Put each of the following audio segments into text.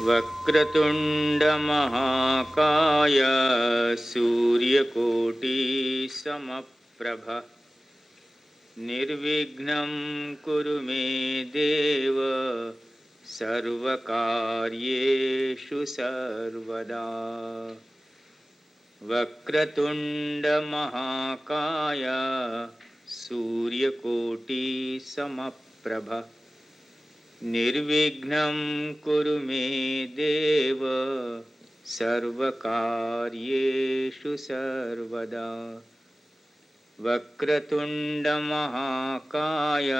वक्रतुंड महाकाय सूर्यकोटि समप्रभ निर्विघ्नं कुरु मे देव सर्वकार्येषु सर्वदा वक्रतुंड महाकाय सूर्यकोटि समप्रभ निर्विघ्नं कुरु मे देव सर्वकार्येषु सर्वदा वक्रतुंड महाकाय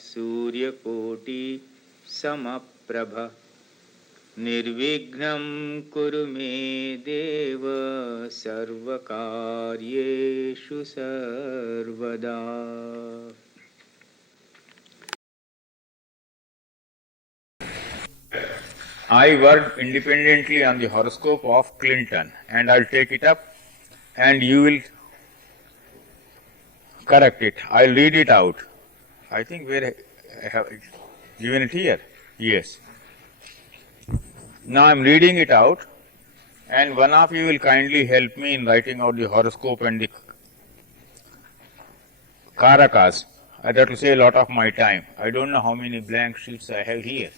सूर्यकोटि समप्रभ निर्विघ्नं कुरु मे देव सर्वकार्येषु सर्वदा. I worked independently on the horoscope of Clinton, and I'll take it up and you will correct it. I'll read it out. I think where I have given it here. Yes. Now I'm reading it out, and one of you will kindly help me in writing out the horoscope and the karakas. That will save a lot of my time. I don't know how many blank sheets I have here.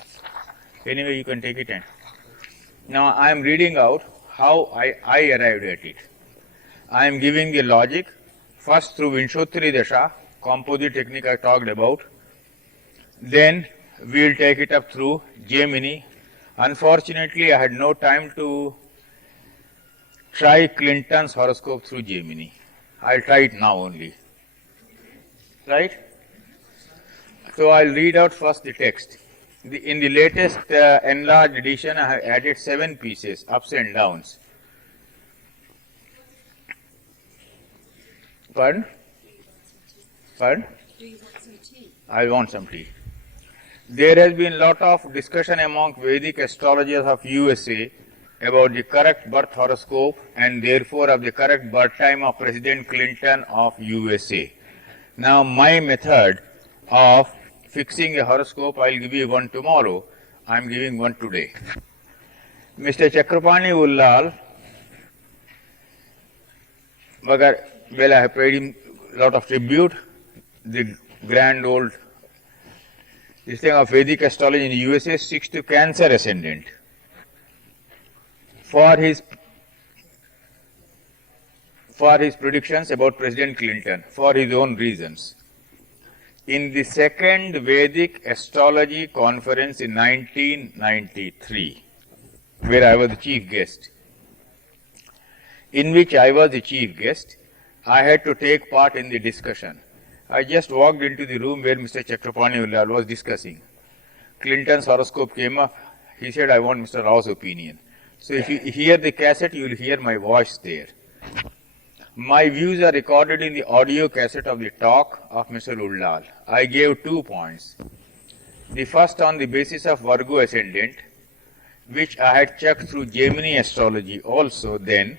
Anyway, you can take it in. Now I am reading out how I arrived at it. I am giving the logic first through Vinshottari Dasha, composite technique I talked about. Then we will take it up through Jaimini. Unfortunately, I had no time to try Clinton's horoscope through Jaimini. I'll try it now only. Right? So I'll read out first the text. In the latest enlarged edition, I have added 7 pieces, ups and downs. Pardon? Pardon? Do you want some tea? I want some tea. There has been a lot of discussion among Vedic astrologers of USA about the correct birth horoscope and therefore of the correct birth time of President Clinton of USA. Now my method of fixing a horoscope, I will give you one tomorrow. I am giving one today. Mr. Chakrapani Ullal, well, I have paid him a lot of tribute. The grand old this thing of Vedic astrology in the USA, 6 to Cancer ascendant. For his predictions about President Clinton, for his own reasons. In the second Vedic Astrology Conference in 1993, where I was the chief guest, in which I was the chief guest, I had to take part in the discussion. I just walked into the room where Mr. Chakrapani Ullal was discussing. Clinton's horoscope came up. He said, I want Mr. Rao's opinion. So if you hear the cassette, you will hear my voice there. My views are recorded in the audio cassette of the talk of Mr. Ullal. I gave 2 points. The first on the basis of Virgo ascendant, which I had checked through Jaimini astrology also then.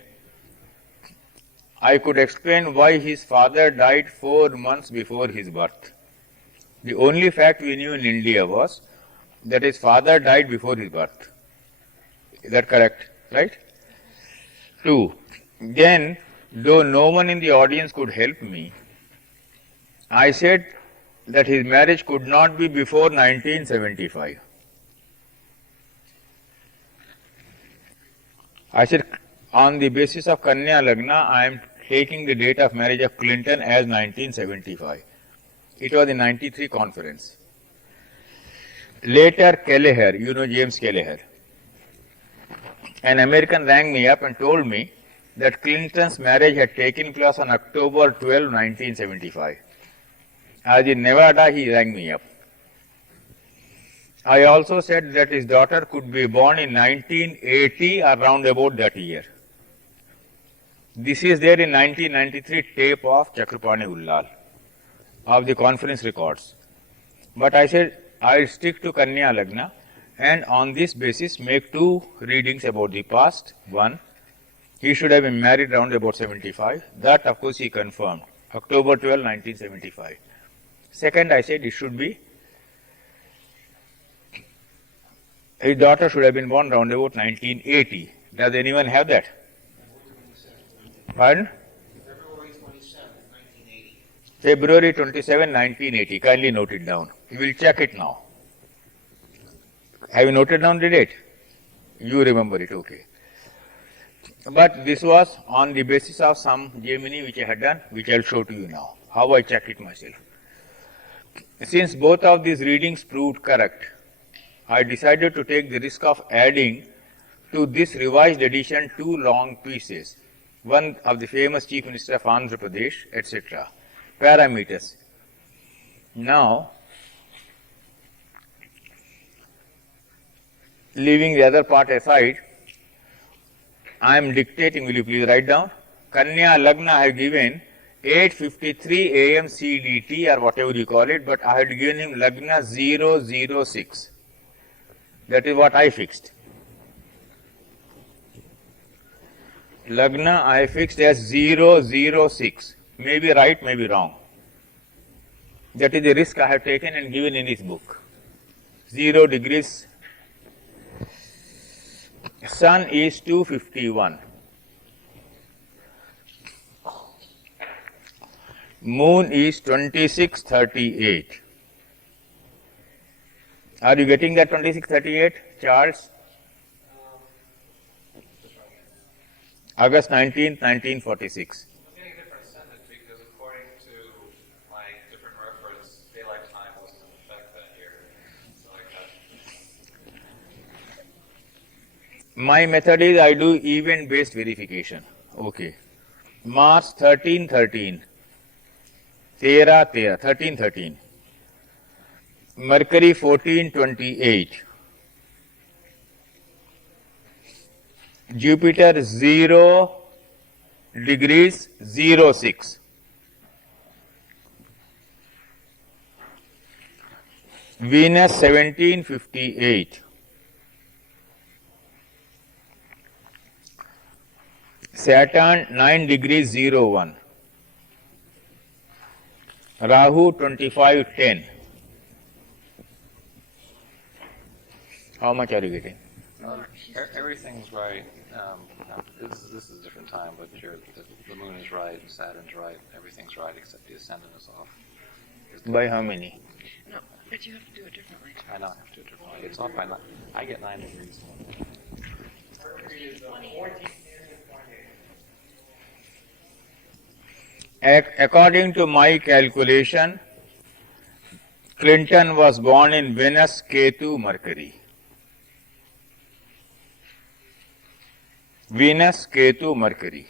I could explain why his father died 4 months before his birth. The only fact we knew in India was that his father died before his birth. Is that correct? Right? 2. Then, though no one in the audience could help me, I said that his marriage could not be before 1975. I said, on the basis of Kanya Lagna, I am taking the date of marriage of Clinton as 1975. It was the 93 conference. Later, Kelleher, you know James Kelleher, an American rang me up and told me that Clinton's marriage had taken place on October 12, 1975. As in Nevada, he rang me up. I also said that his daughter could be born in 1980 or round about that year. This is there in 1993 tape of Chakrapani Ullal of the conference records. But I said I will stick to Kanya Lagna and on this basis make 2 readings about the past. 1, he should have been married round about 75. That of course he confirmed. October 12, 1975. Second, I said it should be His daughter should have been born round about 1980. Does anyone have that? Pardon? February 27, 1980. Kindly note it down. We will check it now. Have you noted down the date? You remember it, okay. But this was on the basis of some Jaimini which I had done, which I will show to you now. How I checked it myself. Since both of these readings proved correct, I decided to take the risk of adding to this revised edition 2 long pieces, one of the famous Chief Minister of Andhra Pradesh, etc. Parameters. Now, leaving the other part aside, I am dictating, will you please write down? Kanya Lagna I have given 8:53 AM CDT or whatever you call it, but I had given him Lagna 006. That is what I fixed. Lagna I fixed as 006. Maybe right, maybe wrong. That is the risk I have taken and given in this book. 0 degrees. Sun is 251. Moon is 2638. Are you getting that 2638, Charles? August 19th, 1946. I'm getting a different sentence because according to my different reference, daylight time wasn't in effect that year. So I got... My method is I do event-based verification. Okay. Mars 1313. 1313. Mercury 1428. Jupiter 0 degrees 06. Venus 1758. Saturn 9 degrees 01. Rahu 2510. How much are you getting? Everything's right. This is a different time, but the moon is right, Saturn's right, everything's right except the ascendant is off. By how many? No, but you have to do it differently. I know I have to do it differently. It's off by 9. I get 9 degrees. According to my calculation, Clinton was born in Venus, Ketu, Mercury. Venus, Ketu, Mercury.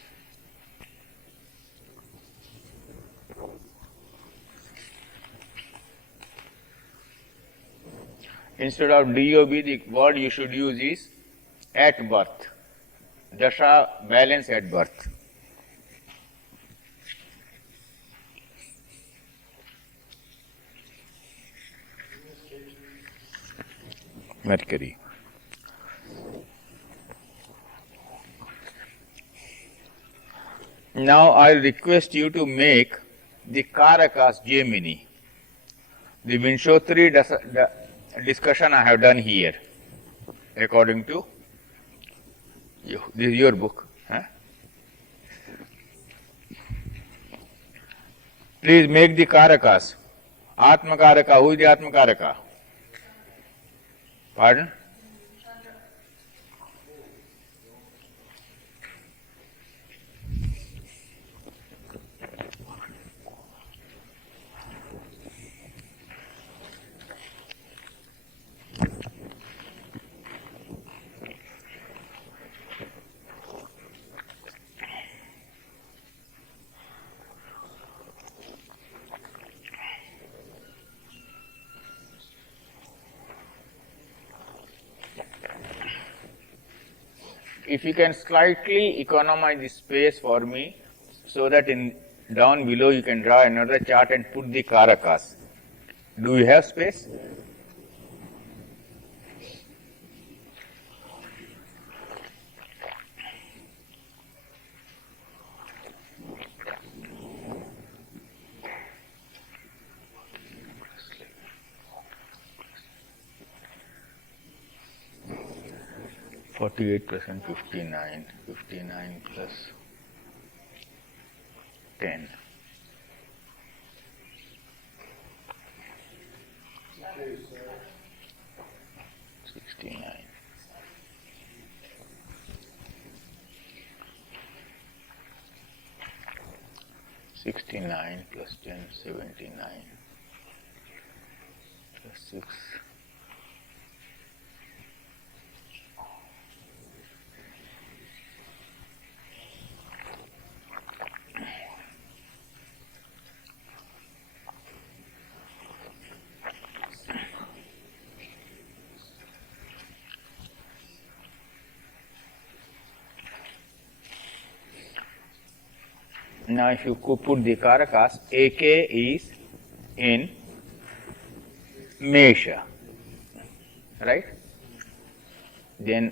Instead of DOB, the word you should use is at birth. Dasha balance at birth. Mercury. Now I request you to make the Karakas Jaimini. The Vinshotri discussion I have done here, according to you. This is your book. Huh? Please make the Karakas. Atma Karaka. Who is the Atma Karaka? Pardon? If you can slightly economize the space for me, so that in down below you can draw another chart and put the Karakas. Do you have space? 48% 59, 59 plus 10. 69. 69 plus 10, 79 plus 6. Now, if you could put the Karakas, AK is in Mesha, right? Then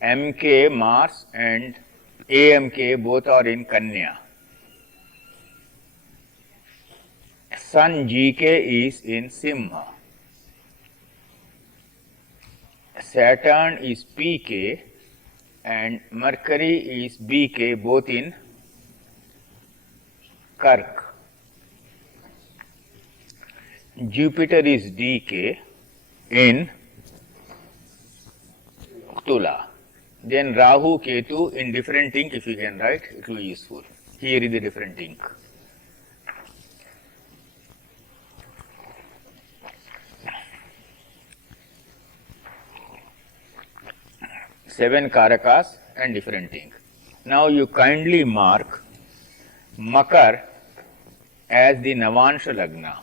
MK, Mars, and AMK both are in Kanya. Sun GK is in Simha. Saturn is PK and Mercury is BK, both in Kark. Jupiter is DK in Tula. Then Rahu, Ketu in different ink, if you can write, it will be useful. Here is the different ink. Seven Karakas and different ink. Now you kindly mark Makar as the Navansha Lagna.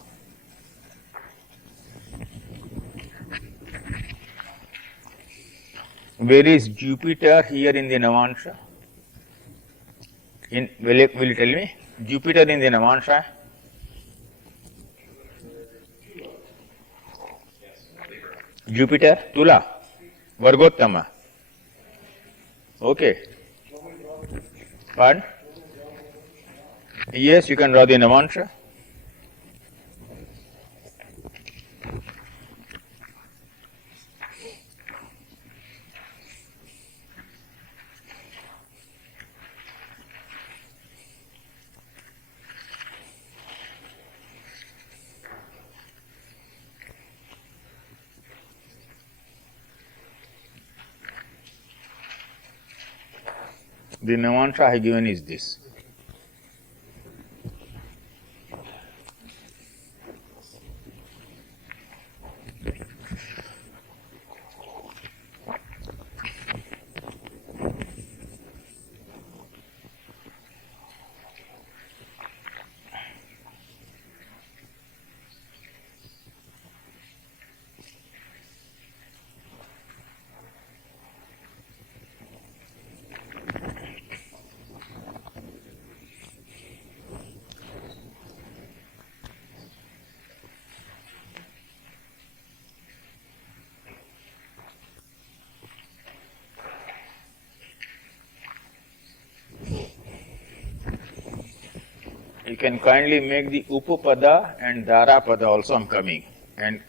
Where is Jupiter here in the Navansha? Will you tell me? Jupiter in the Navansha? Jupiter, Tula, Vargottama. Okay. Pardon? Yes, you can draw the Navansha. The Navansha I have given is this. You can kindly make the Upapada and Dharapada also. I am coming. And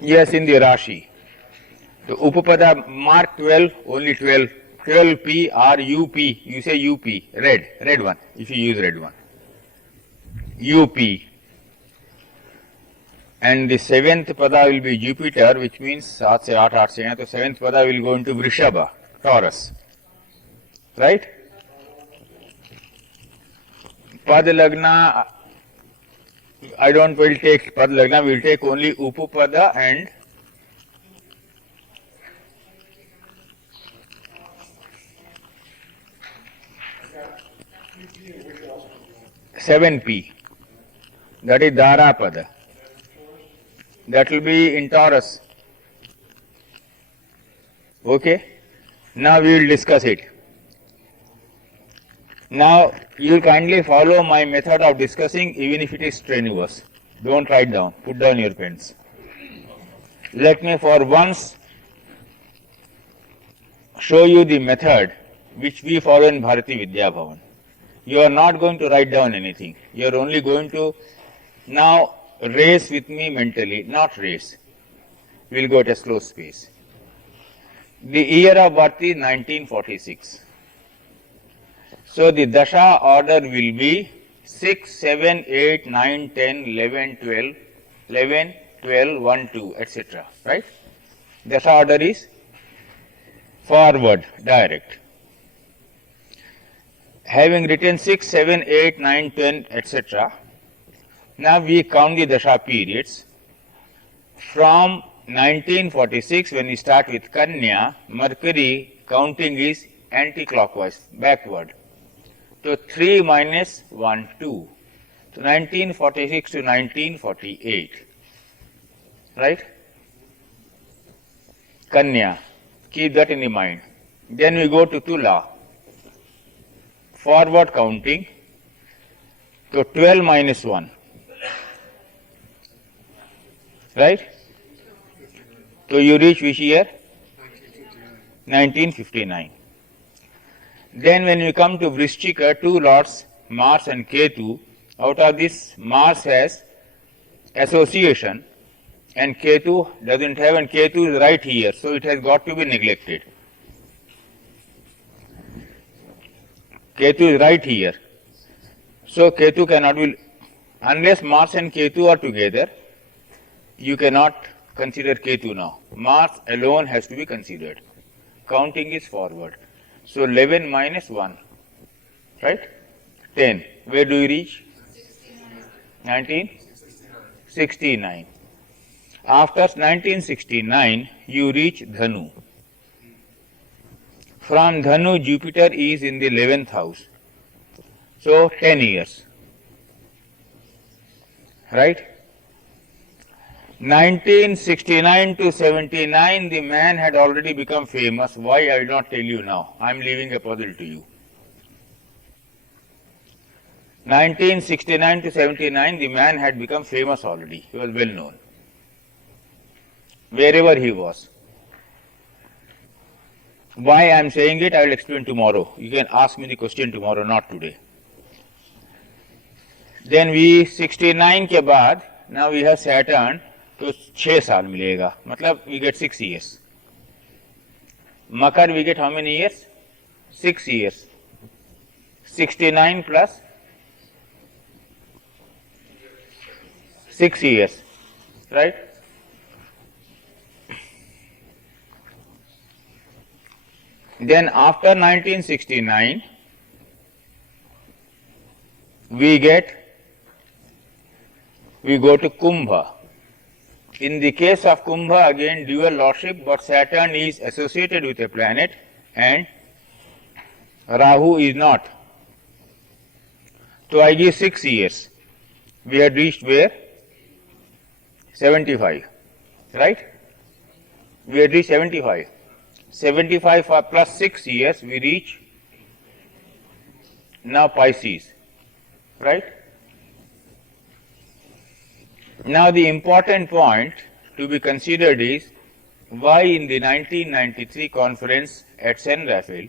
yes, in the Rashi. So Upapada, mark 12, only 12, 12P or UP, you say UP, red one, if you use red one. UP. And the seventh pada will be Jupiter, which means 7 से 8 8 से हैं, तो seventh pada will go into Vrishabha, Taurus. Right? Pad Lagna, I don't will take Pad Lagna, we will take only Upapada and 7P, that is Dharapada. That will be in Taurus. Okay? Now we will discuss it. Now, you will kindly follow my method of discussing even if it is strenuous. Don't write down, put down your pens. Let me for once show you the method which we follow in Bharati Vidya Bhavan. You are not going to write down anything. You are only going to now race with me mentally, not race. We will go at a slow pace. The year of birth is 1946. So the Dasha order will be 6, 7, 8, 9, 10, 11, 12, 11, 12, 1, 2, etc. Right? Dasha order is forward, direct. Having written 6, 7, 8, 9, 10, etc., now we count the Dasha periods. From 1946, when we start with Kanya, Mercury counting is anti-clockwise, backward. So 3 minus 1, 2. So 1946 to 1948. Right? Kanya. Keep that in the mind. Then we go to Tula. Forward counting. So 12 minus 1. Right? So you reach which year? 1959. Then when we come to Vrishchika, two lords, Mars and Ketu, out of this Mars has association and Ketu doesn't have, and Ketu is right here, so it has got to be neglected. Ketu is right here. So Ketu cannot be, unless Mars and Ketu are together, you cannot consider Ketu now. Mars alone has to be considered. Counting is forward. So 11 minus 1, right? 10. Where do you reach? 1969. After 1969, you reach Dhanu. From Dhanu, Jupiter is in the 11th house. So 10 years. Right? 1969 to 79, the man had already become famous. Why, I will not tell you now. I am leaving a puzzle to you. 1969 to 79, the man had become famous already. He was well known. Wherever he was. Why I am saying it, I will explain tomorrow. You can ask me the question tomorrow, not today. Then we 69 के बाद, now we have Saturn. तो 6 साल मिलेगा, मतलब we get 6 years. Makar we get how many years? 6 years. 69 plus 6 years, right? Then after 1969, we go to Kumbha. In the case of Kumbha, again dual lordship, but Saturn is associated with a planet and Rahu is not. So I give 6 years. We had reached where? 75. Right? We had reached 75. 75 for plus 6 years, we reach now Pisces. Right? Now the important point to be considered is why in the 1993 conference at San Rafael,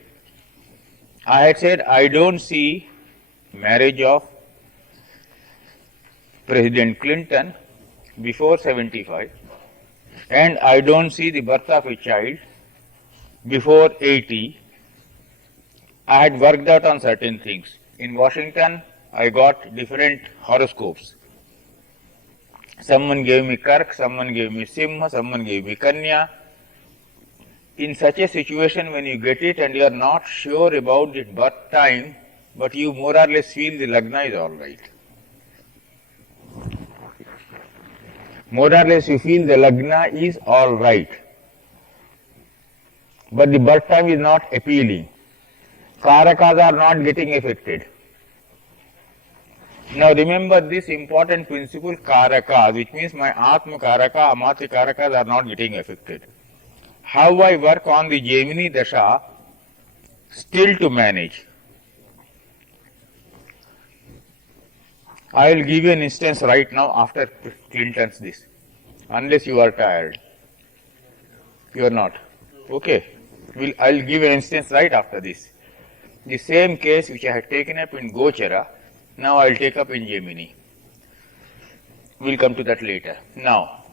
I had said I don't see marriage of President Clinton before 75 and I don't see the birth of a child before 80. I had worked out on certain things. In Washington, I got different horoscopes. Someone gave me Kark, someone gave me Simha, someone gave me Kanya. In such a situation, when you get it and you are not sure about the birth time, but you more or less feel the Lagna is all right. More or less you feel the Lagna is all right. But the birth time is not appealing. Karakas are not getting affected. Now remember this important principle, Karakas, which means my Atma Karaka, Amatya Karakas are not getting affected. How I work on the Jaimini Dasha still to manage. I will give you an instance right now after Clinton's this, unless you are tired. You are not. Okay. I'll give an instance right after this. The same case which I had taken up in Gochara, now I will take up in Jaimini. We will come to that later. Now,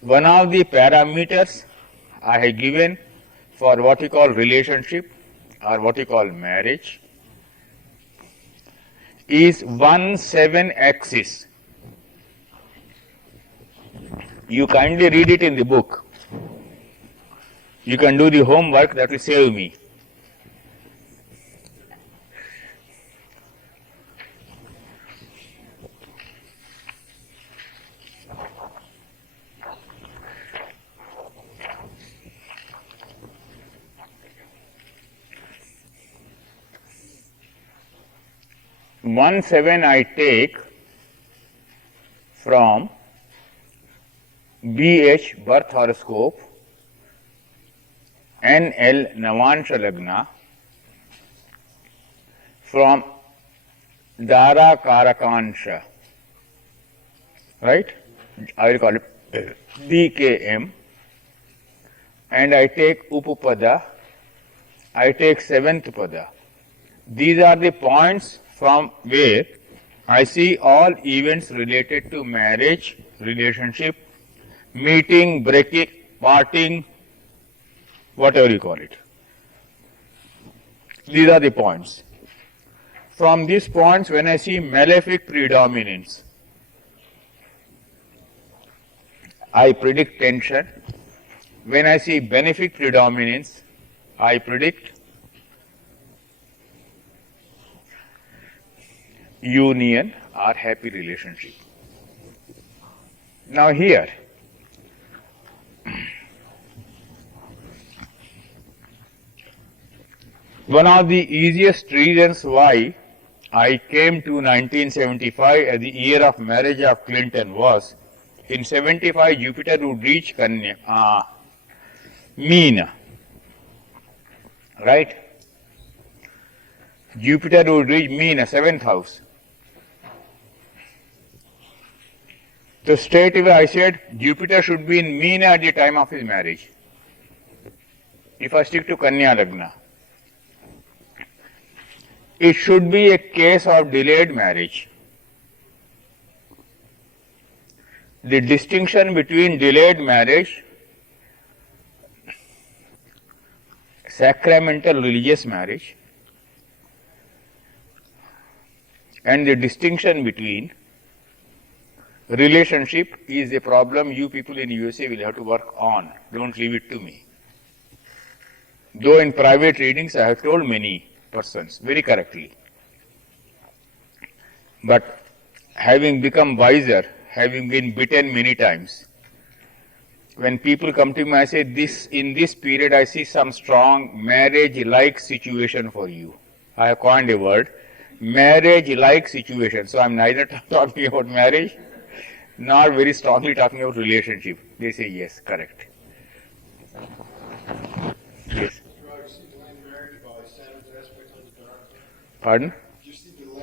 one of the parameters I have given for what you call relationship or what you call marriage is 1-7 axis. You kindly read it in the book. You can do the homework, that will save me. One seven I take from BH birth horoscope, NL Navansha Lagna, from Dara Karakansha, right? I will call it DKM, and I take Upapada, I take 7th Pada. These are the points from where I see all events related to marriage, relationship, meeting, breaking, parting, whatever you call it. These are the points. From these points, when I see malefic predominance, I predict tension. When I see benefic predominance, I predict union or happy relationship. Now here, one of the easiest reasons why I came to 1975 as the year of marriage of Clinton was, in 75 Jupiter would reach Meena, right? Jupiter would reach Meena, 7th house. So straight away I said Jupiter should be in Meena at the time of his marriage, if I stick to Kanya Lagna. It should be a case of delayed marriage. The distinction between delayed marriage, sacramental religious marriage, and the distinction between relationship is a problem you people in USA will have to work on. Don't leave it to me. Though in private readings I have told many persons very correctly. But having become wiser, having been bitten many times, when people come to me, I say, in this period I see some strong marriage-like situation for you. I have coined a word, marriage-like situation. So I am neither talking about marriage, nor very strongly talking about relationship. They say, yes, correct. Yes. Pardon?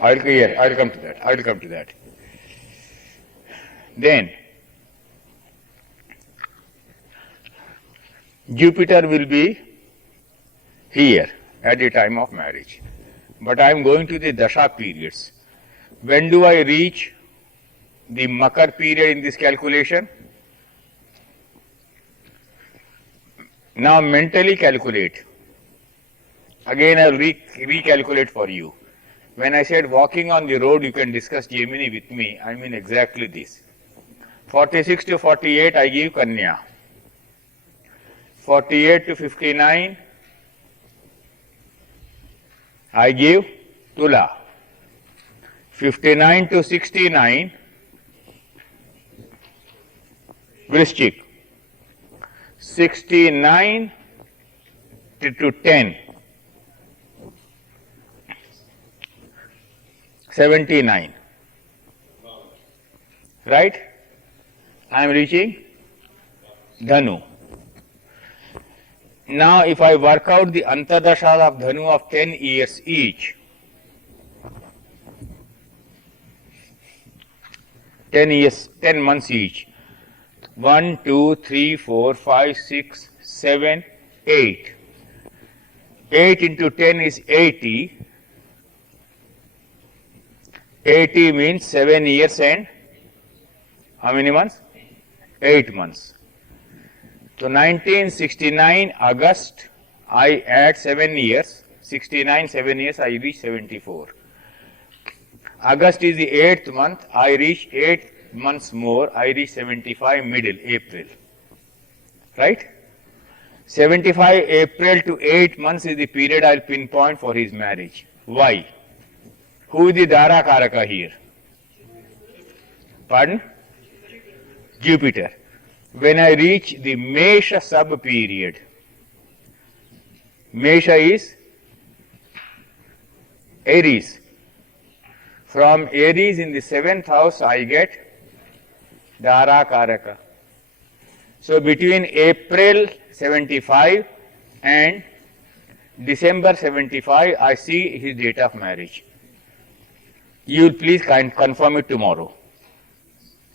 I will come to that. Then, Jupiter will be here at the time of marriage. But I am going to the Dasha periods. When do I reach the Makar period in this calculation? Now mentally calculate. Again I will recalculate for you. When I said walking on the road you can discuss Jaimini with me, I mean exactly this. 46 to 48 I give Kanya. 48 to 59 I give Tula. 59 to 69 Vrishchik. 69 to 10 79. Right? I am reaching Dhanu. Now if I work out the Antardashas of Dhanu of 10 years each, 10 years, 10 months each. 1, 2, 3, 4, 5, 6, 7, 8. 8 into 10 is 80. 80 means 7 years and how many months? 8 months. So 1969 August, I add 7 years. 69, 7 years, I reach 74. August is the 8th month, I reach 8 months more, I reach 75 middle, April. Right? 75 April to 8 months is the period I'll pinpoint for his marriage. Why? Who is the Dara Karaka here? Pardon? Jupiter. When I reach the Mesha sub period, Mesha is Aries. From Aries in the 7th house, I get Dara Karaka. So between April 75 and December 75, I see his date of marriage. You will please confirm it tomorrow.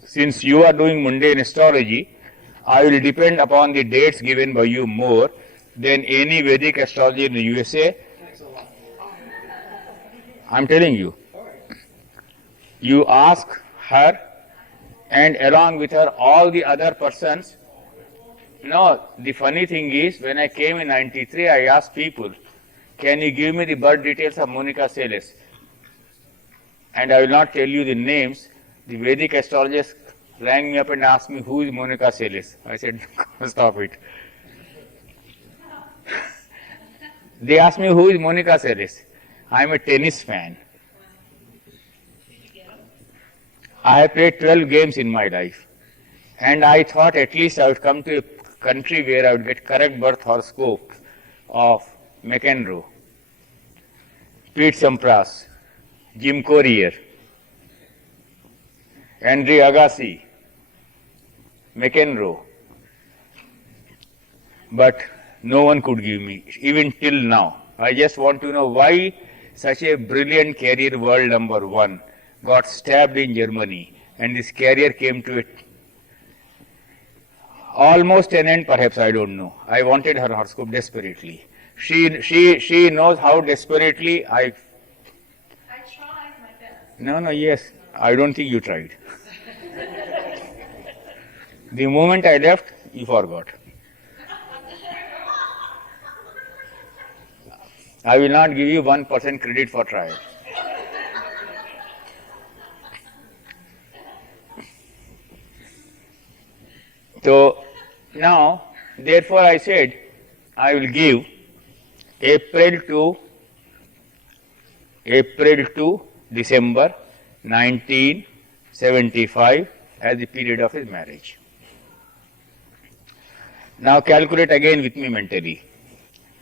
Since you are doing mundane astrology, I will depend upon the dates given by you more than any Vedic astrology in the USA. I am telling you. You ask her and along with her all the other persons. No, the funny thing is, when I came in 93, I asked people, can you give me the birth details of Monica Seles? And I will not tell you the names. The Vedic astrologist rang me up and asked me, who is Monica Seles? I said, stop it. They asked me, who is Monica Seles? I am a tennis fan. I have played 12 games in my life. And I thought at least I would come to a country where I would get correct birth horoscope of McEnroe, Pete Sampras, Jim Courier, Andre Agassi, McEnroe. But no one could give me, even till now. I just want to know why such a brilliant career, world number 1, got stabbed in Germany, and this career came to it almost an end, perhaps, I don't know. I wanted her horoscope desperately. She knows how desperately I tried my best. No, yes, I don't think you tried. The moment I left, you forgot. I will not give you 1% credit for trial. So now, therefore I said, I will give April to December 1975 as the period of his marriage. Now calculate again with me mentally.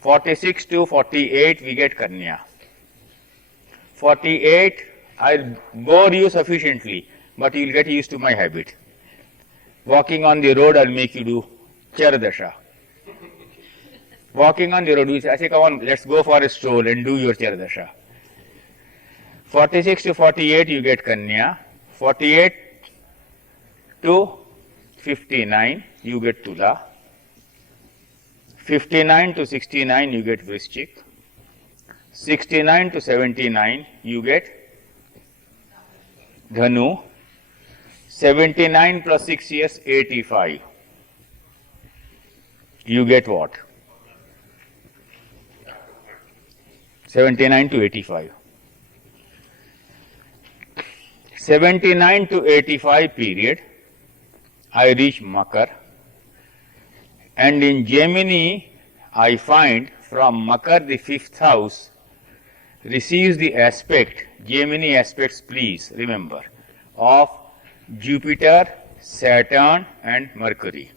46 to 48 we get Kanya. 48, I'll bore you sufficiently, but you'll get used to my habit. Walking on the road, I'll make you do Charadasha. Walking on the road, I say, come on, let's go for a stroll and do your Charadasha. 46 to 48, you get Kanya. 48 to 59, you get Tula. 59 to 69, you get Vrishchik. 69 to 79, you get Dhanu. 79 plus 6 years, 85. You get what? 79 to 85. 79 to 85 period, I reach Makar. And in Jaimini, I find from Makar the 5th house receives the aspect, Jaimini aspects, please remember, of Jupiter, Saturn and Mercury.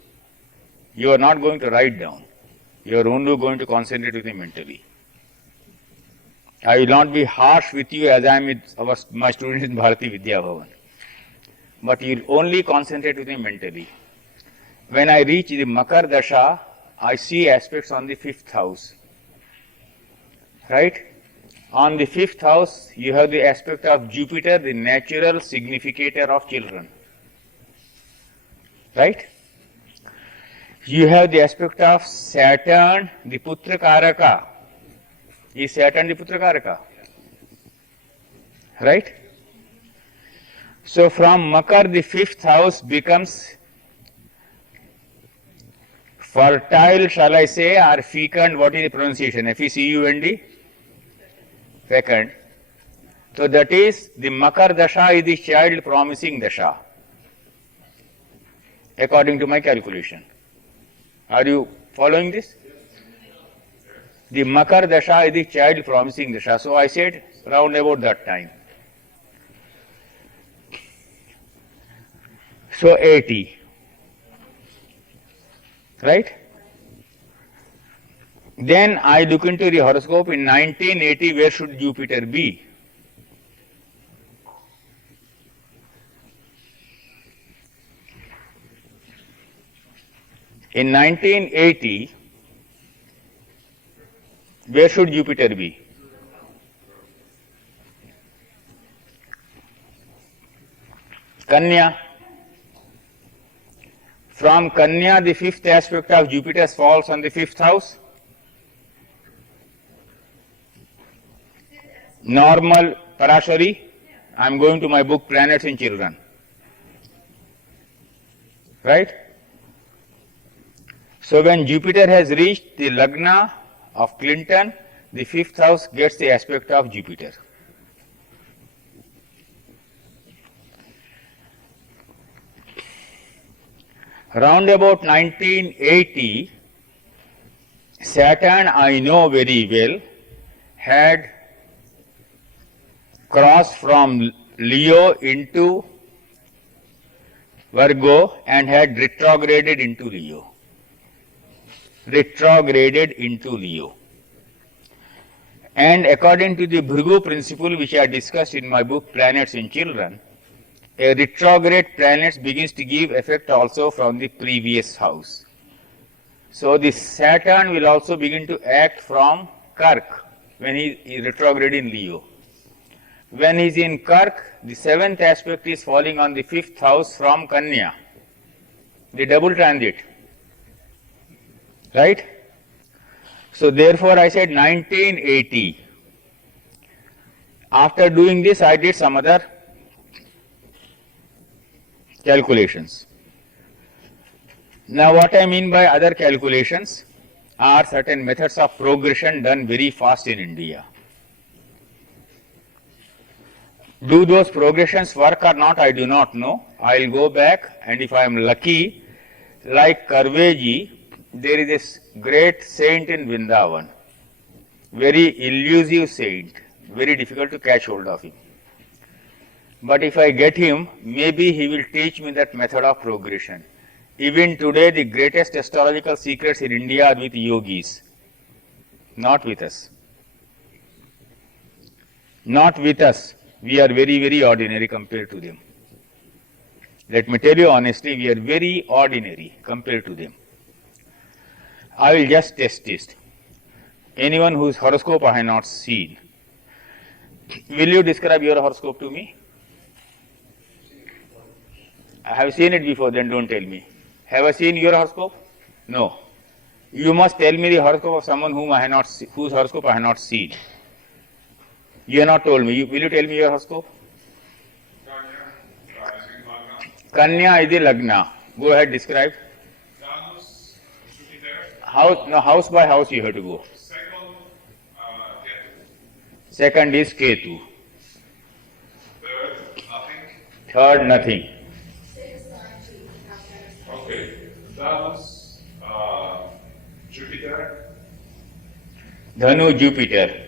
You are not going to write down. You are only going to concentrate with him mentally. I will not be harsh with you as I am with my students in Bharati Vidya Bhavan. But you will only concentrate with him mentally. When I reach the Makar Dasha, I see aspects on the 5th house. Right? On the 5th house, you have the aspect of Jupiter, the natural significator of children. right? You have the aspect of Saturn, the Putra Karaka. Is Saturn the Putra Karaka? Right? So from Makar, the fifth house becomes fertile, shall I say, or fecund. What is the pronunciation? F-E-C-U-N-D? Fecund. So that is the Makar Dasha is the child promising Dasha, according to my calculation. Are you following this? The Makar Dasha is the child promising Dasha. So I said round about that time. So 80. Right? Then I look into the horoscope in 1980, where should Jupiter be? In 1980, where should Jupiter be? Kanya. From Kanya, the fifth aspect of Jupiter falls on the fifth house. Normal Parashari. I am going to my book Planets in Children. Right? So when Jupiter has reached the Lagna of Clinton, the fifth house gets the aspect of Jupiter. Round about 1980, Saturn, I know very well, had crossed from Leo into Virgo and had retrograded into Leo. And according to the Bhrigu principle, which I discussed in my book Planets in Children, a retrograde planet begins to give effect also from the previous house. So the Saturn will also begin to act from Kark when he is retrograde in Leo. When he is in Kark, the seventh aspect is falling on the fifth house from Kanya, the double transit. Right? So therefore I said 1980. After doing this, I did some other calculations. Now what I mean by other calculations are certain methods of progression done very fast in India. Do those progressions work or not, I do not know. I will go back, and if I am lucky, like Karveji, there is this great saint in Vrindavan, very elusive saint, very difficult to catch hold of him. But if I get him, maybe he will teach me that method of progression. Even today, the greatest astrological secrets in India are with yogis, not with us. Not with us. We are very, very ordinary compared to them. Let me tell you honestly, we are very ordinary compared to them. I will just test this. Anyone whose horoscope I have not seen, will you describe your horoscope to me? I have seen it before, then don't tell me. Have I seen your horoscope? No. You must tell me the horoscope of someone whom I have not whose horoscope I have not seen. You have not told me. Will you tell me your horoscope? Kanya is the Lagna. Go ahead, describe. House by house you have to go. Second is Ketu. Third, nothing. Okay. Thanos, Jupiter. Dhanu, Jupiter.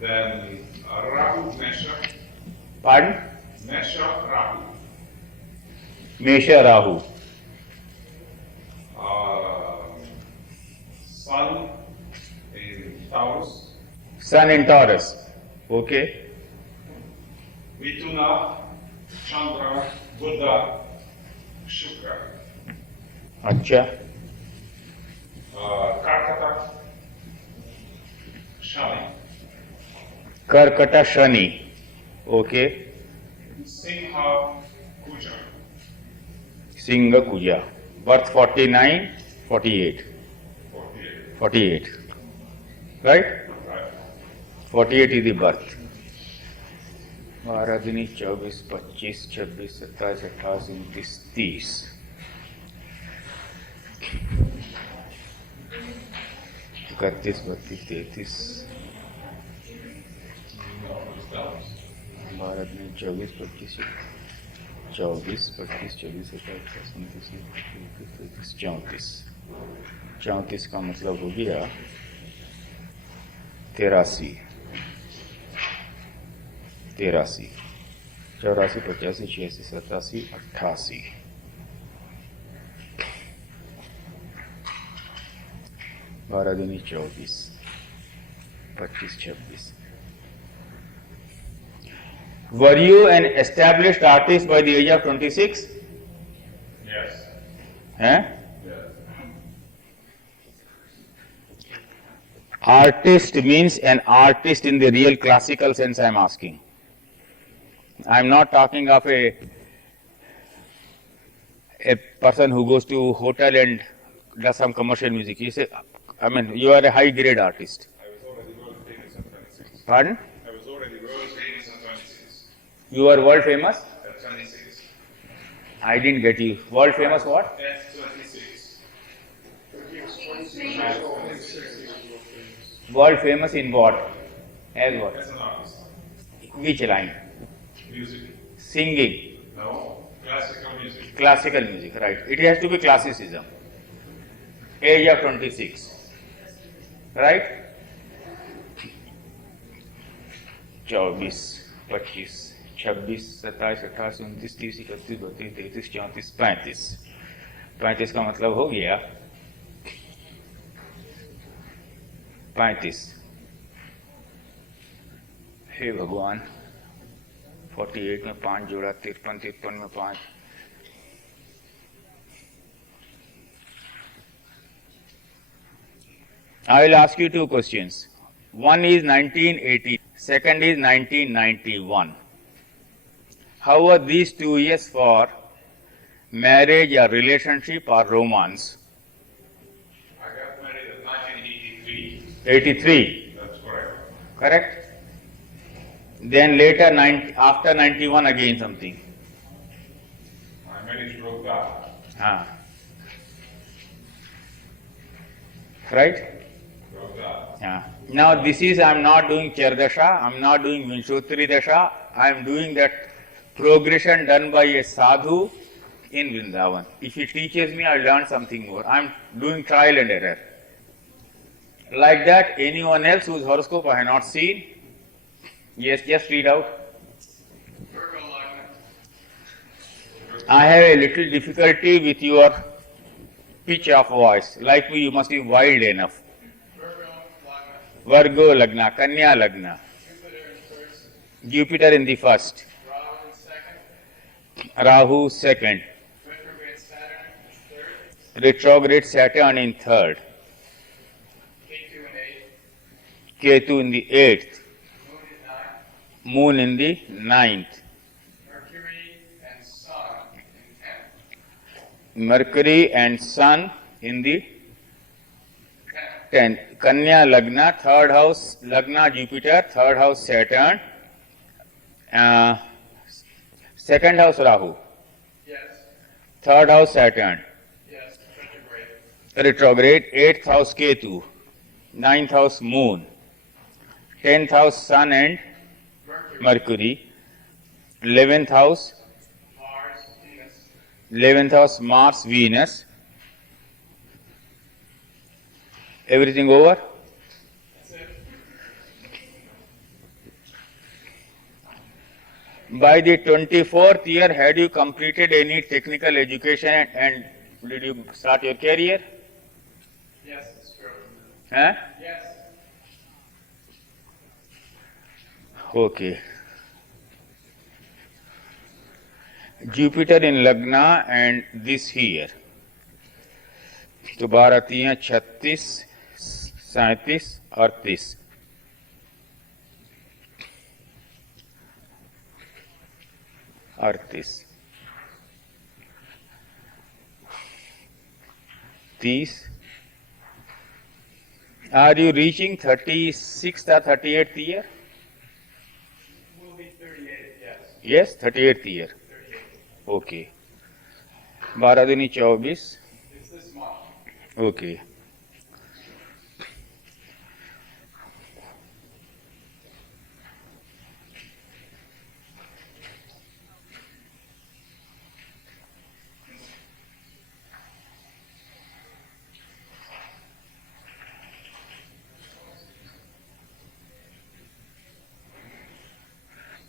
Then Rahu, Mesha. Pardon? Mesha, Rahu. Mesha, Rahu. Sun in Taurus. Sun in Taurus. Okay. Mithuna, Chandra, Buddha, Shukra. Acha. Karkata, Shani. Karkata, Shani. Okay. Simha, Kuja. Singha Kuja. Birth 49, 48. 48. 48. Right? Right. 48 is the birth. 12 दिनी 24, 25, 26, 27, 28, 29, 30. इकतीस, 32, 33, No, it's dollars. 12 दिनी 24, 25, 24, 25, 24, 27, 29, 34, 34 का मतलब हो गया 83, 84, 85, 86, 87, 88. 12 दिनी 24, 25, 26. Were you an established artist by the age of 26? Yes. Huh? Yes. Artist means an artist in the real classical sense, I am asking. I am not talking of a person who goes to hotel and does some commercial music. You say, I mean, you are a high grade artist. I was already world famous at 26. Pardon? I was already world famous at 26. You are world famous? At 26. I didn't get you. World famous what? At 26. World famous in what? As what? As an artist. Which line? Music. Singing. No. Classical music. Classical music, right. It has to be classicism. Age of 26. Right? 24, 25, 26, 27, 28, 29, 30, 31, 32, 33, 34, 35. 35 का मतलब हो गया 35. हे भगवान, 48 में 5 जोड़ा, 53, 53 में 5. I will ask you two questions. One is 1980, second is 1991. How were these 2 years for marriage or relationship or romance? I got married in 1983. 83, That's correct. correct? Then later, after 91 again something. My marriage broke up. Ah. Right? Broke up. Yeah. Now this is, I am not doing Chardasha, I am not doing Vinshotri Dasha, I am doing that progression done by a sadhu in Vrindavan. If he teaches me, I will learn something more. I am doing trial and error. Like that, anyone else whose horoscope I have not seen? Yes, just read out. I have a little difficulty with your pitch of voice. Like me, you must be wild enough. Virgo Lagna, Kanya Lagna. Jupiter in the first. Rahu second. Retrograde Saturn in third. Ketu in the eighth. Moon in the ninth. Mercury and Sun in the 10th. Kanya Lagna, third house Lagna Jupiter, third house Saturn, second house Rahu, Yes. third house Saturn, Yes. Retrograde. retrograde, 8th house Ketu, 9th house Moon, 10th house Sun and Mercury. Mercury, 11th house, Mars. Venus. 11th house Mars, Venus. Everything over? That's it. By the 24th year, had you completed any technical education and did you start your career? Yes, it's true. Huh? Yes. Okay. Jupiter in Lagna and this here. तो 12, 3, 36, 37, 38. 30. Are you reaching 36th or 38th year? Will be 38, yes. Yes, 38th year. 38. Okay. 12 दूनी 24. It's this month. Okay.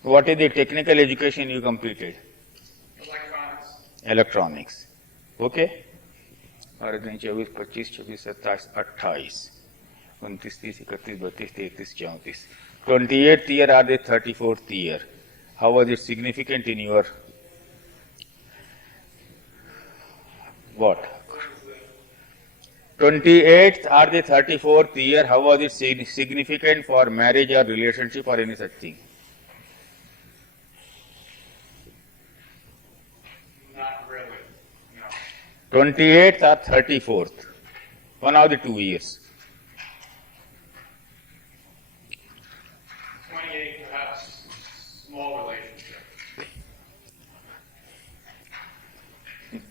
What is the technical education you completed? Electronics. Electronics. Okay? 12, 24, 25, 26, 27, 28, 29, 30, 31, 32, 33, 34. 28th year or the 34th year? How was it significant in your what? 28th or the 34th year, how was it significant for marriage or relationship or any such thing? Not really. No. 28th or 34th? One of the 2 years. 28, perhaps small relationship.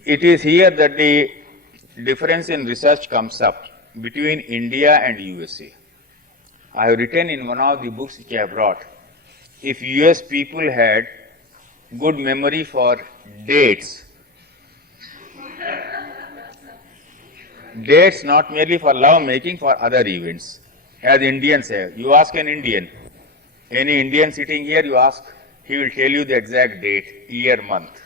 It is here that the difference in research comes up between India and USA. I have written in one of the books which I have brought, if US people had good memory for dates, dates not merely for love making, for other events, as Indians have. You ask an Indian, any Indian sitting here, you ask, he will tell you the exact date, year, month.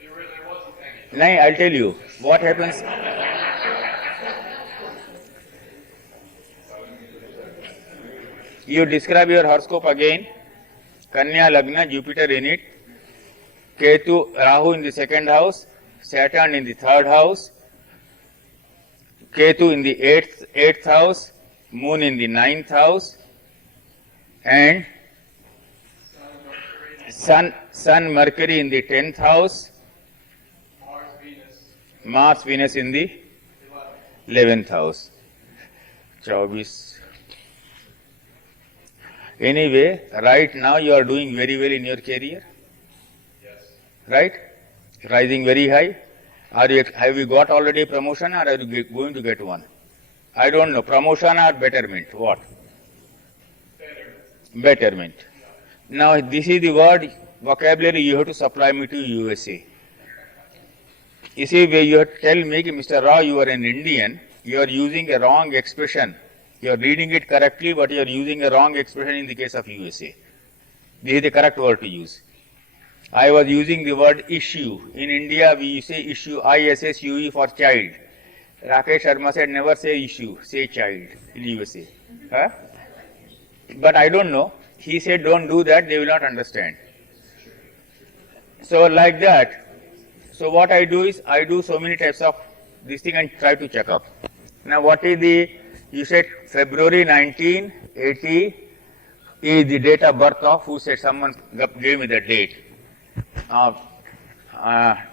There wasn't any. Nay, I'll tell you what happens. You describe your horoscope again. Kanya Lagna, Jupiter in it, Ketu, Rahu in the second house, Saturn in the third house, Ketu in the eighth house, Moon in the ninth house, and Sun, Mercury in the 10th house, Mars, Venus, Mars, Venus in the 11. 11th house. 24. Anyway, right now you are doing very well in your career, Yes. right? Rising very high. Have you got already a promotion or are you going to get one? I don't know. Promotion or betterment? What? Better. Betterment. Now, this is the word vocabulary you have to supply me to USA. You see, where you tell me, Mr. Rao, you are an Indian, you are using a wrong expression. You are reading it correctly, but you are using a wrong expression in the case of USA. This is the correct word to use. I was using the word issue. In India, we say issue, ISSUE for child. Rakesh Sharma said, never say issue, say child in USA. Huh? But I don't know. He said, don't do that, they will not understand. So, like that. So, what I do is, I do so many types of this thing and try to check up. Now, what is the, you said February 1980 is the date of birth of, who said, someone gave me the date.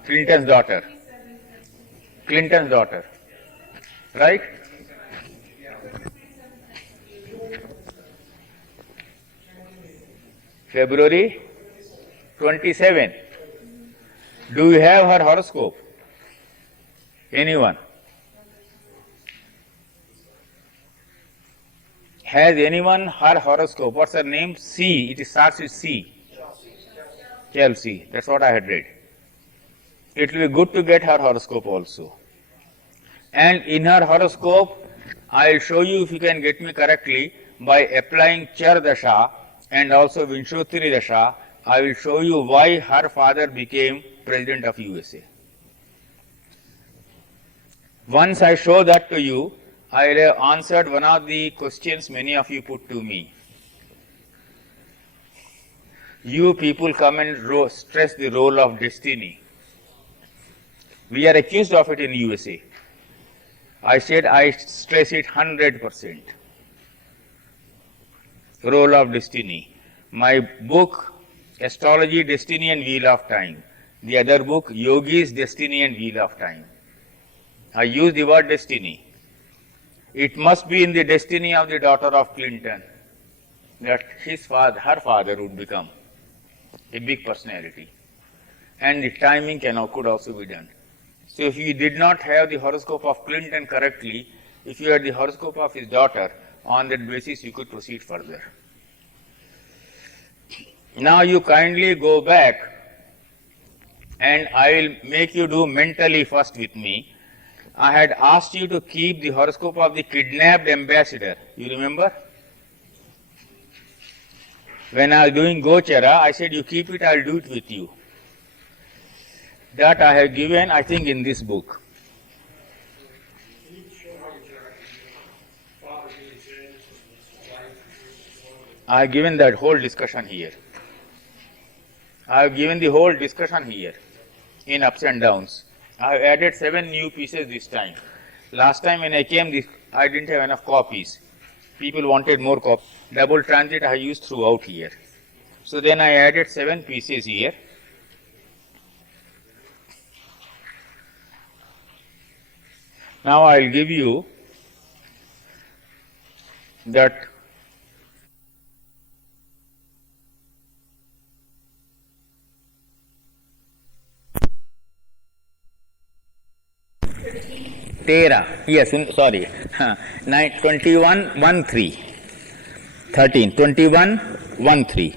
Clinton's daughter. Clinton's daughter. Right? February 27. Do you have her horoscope? Anyone? Has anyone her horoscope? What's her name? C. It starts with C. Chelsea. That's what I had read. It will be good to get her horoscope also. And in her horoscope, I will show you, if you can get me correctly, by applying Char Dasha and also Vinshotri Dasha, I will show you why her father became President of USA. Once I show that to you, I will have answered one of the questions many of you put to me. You people come and stress the role of destiny. We are accused of it in USA. I said I stress it 100%. Role of destiny. My book, Astrology, Destiny and Wheel of Time. The other book, Yogi's Destiny and Wheel of Time. I use the word destiny. It must be in the destiny of the daughter of Clinton that her father would become a big personality. And the timing could also be done. So if you did not have the horoscope of Clinton correctly, if you had the horoscope of his daughter, on that basis you could proceed further. Now you kindly go back and I will make you do mentally first with me. I had asked you to keep the horoscope of the kidnapped ambassador. You remember? When I was doing Gochara, I said you keep it, I will do it with you. That I have given, I think, in this book. I have given that whole discussion here. I have given the whole discussion here in ups and downs. I have added 7 new pieces this time. Last time when I came, I didn't have enough copies. People wanted more copies. Double transit I used throughout here. So then I added 7 pieces here. Now I will give you that Tera, yes, sorry, 21, 1, 3, 13, 21, 1, 3.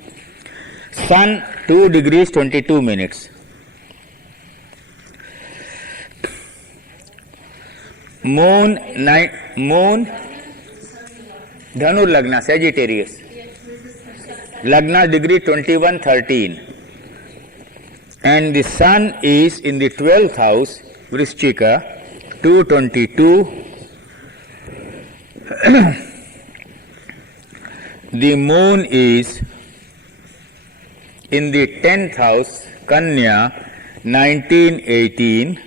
Sun 2 degrees 22 minutes. Moon, Dhanu Lagna, Sagittarius. Lagna degree 21, 13. And the sun is in the 12th house, Vrishchika, 222. The moon is in the 10th house, Kanya, 1918.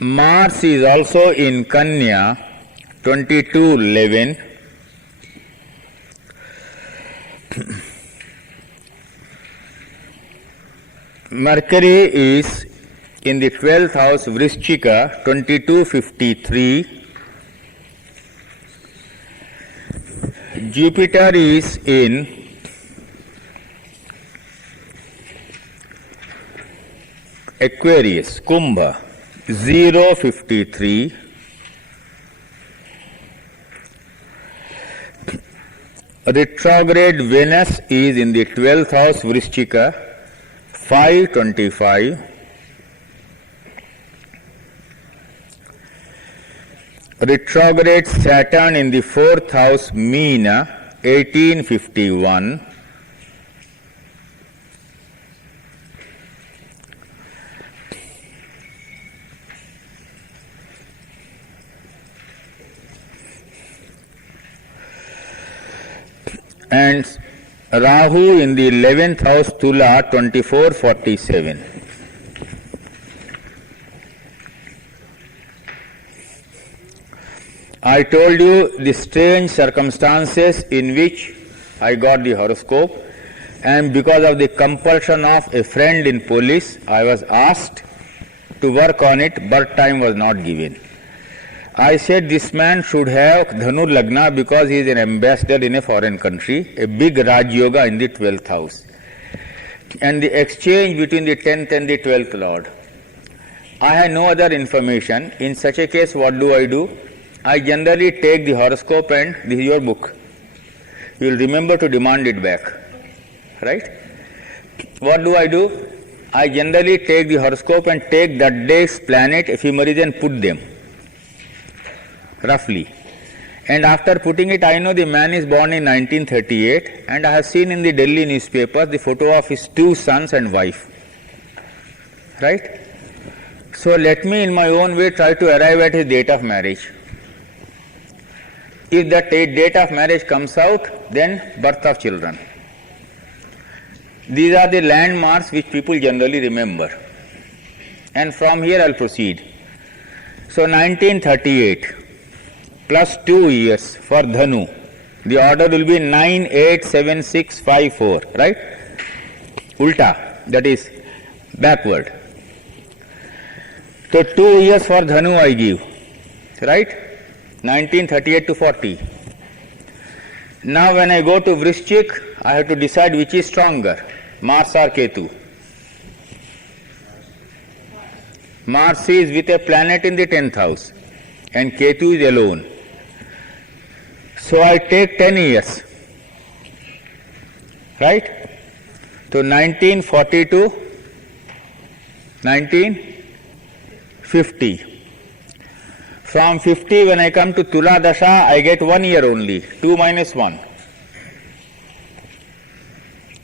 Mars is also in Kanya, 2211. Mercury is in the 12th house, Vrishchika, 2253. Jupiter is in Aquarius, Kumbha, 053. Retrograde Venus is in the 12th house, Vrishchika, 525. Retrograde Saturn in the 4th house, Meena, 1851. And Rahu in the 11th house, Tula, 2447. I told you the strange circumstances in which I got the horoscope, and because of the compulsion of a friend in police, I was asked to work on it, but time was not given. I said this man should have Dhanu Lagna because he is an ambassador in a foreign country, a big Raj Yoga in the 12th house, and the exchange between the 10th and the 12th Lord. I had no other information. In such a case, what do? I generally take the horoscope and this is your book. You will remember to demand it back. Right? What do? I generally take the horoscope and take that day's planet ephemeris and put them. Roughly. And after putting it, I know the man is born in 1938 and I have seen in the Delhi newspapers the photo of his 2 sons and wife. Right? So let me in my own way try to arrive at his date of marriage. If that date of marriage comes out, then birth of children. These are the landmarks which people generally remember. And from here I will proceed. So 1938 plus 2 years for Dhanu. The order will be 9, 8, 7, 6, 5, 4, right? Ulta, that is backward. So 2 years for Dhanu I give, right? 1938 to 40. Now when I go to Vrishchik, I have to decide which is stronger, Mars or Ketu. Mars is with a planet in the 10th house and Ketu is alone. So I take 10 years, right? So 1940 to 1950. From 50 when I come to Tula Dasha, I get 1 year only, 2 minus 1.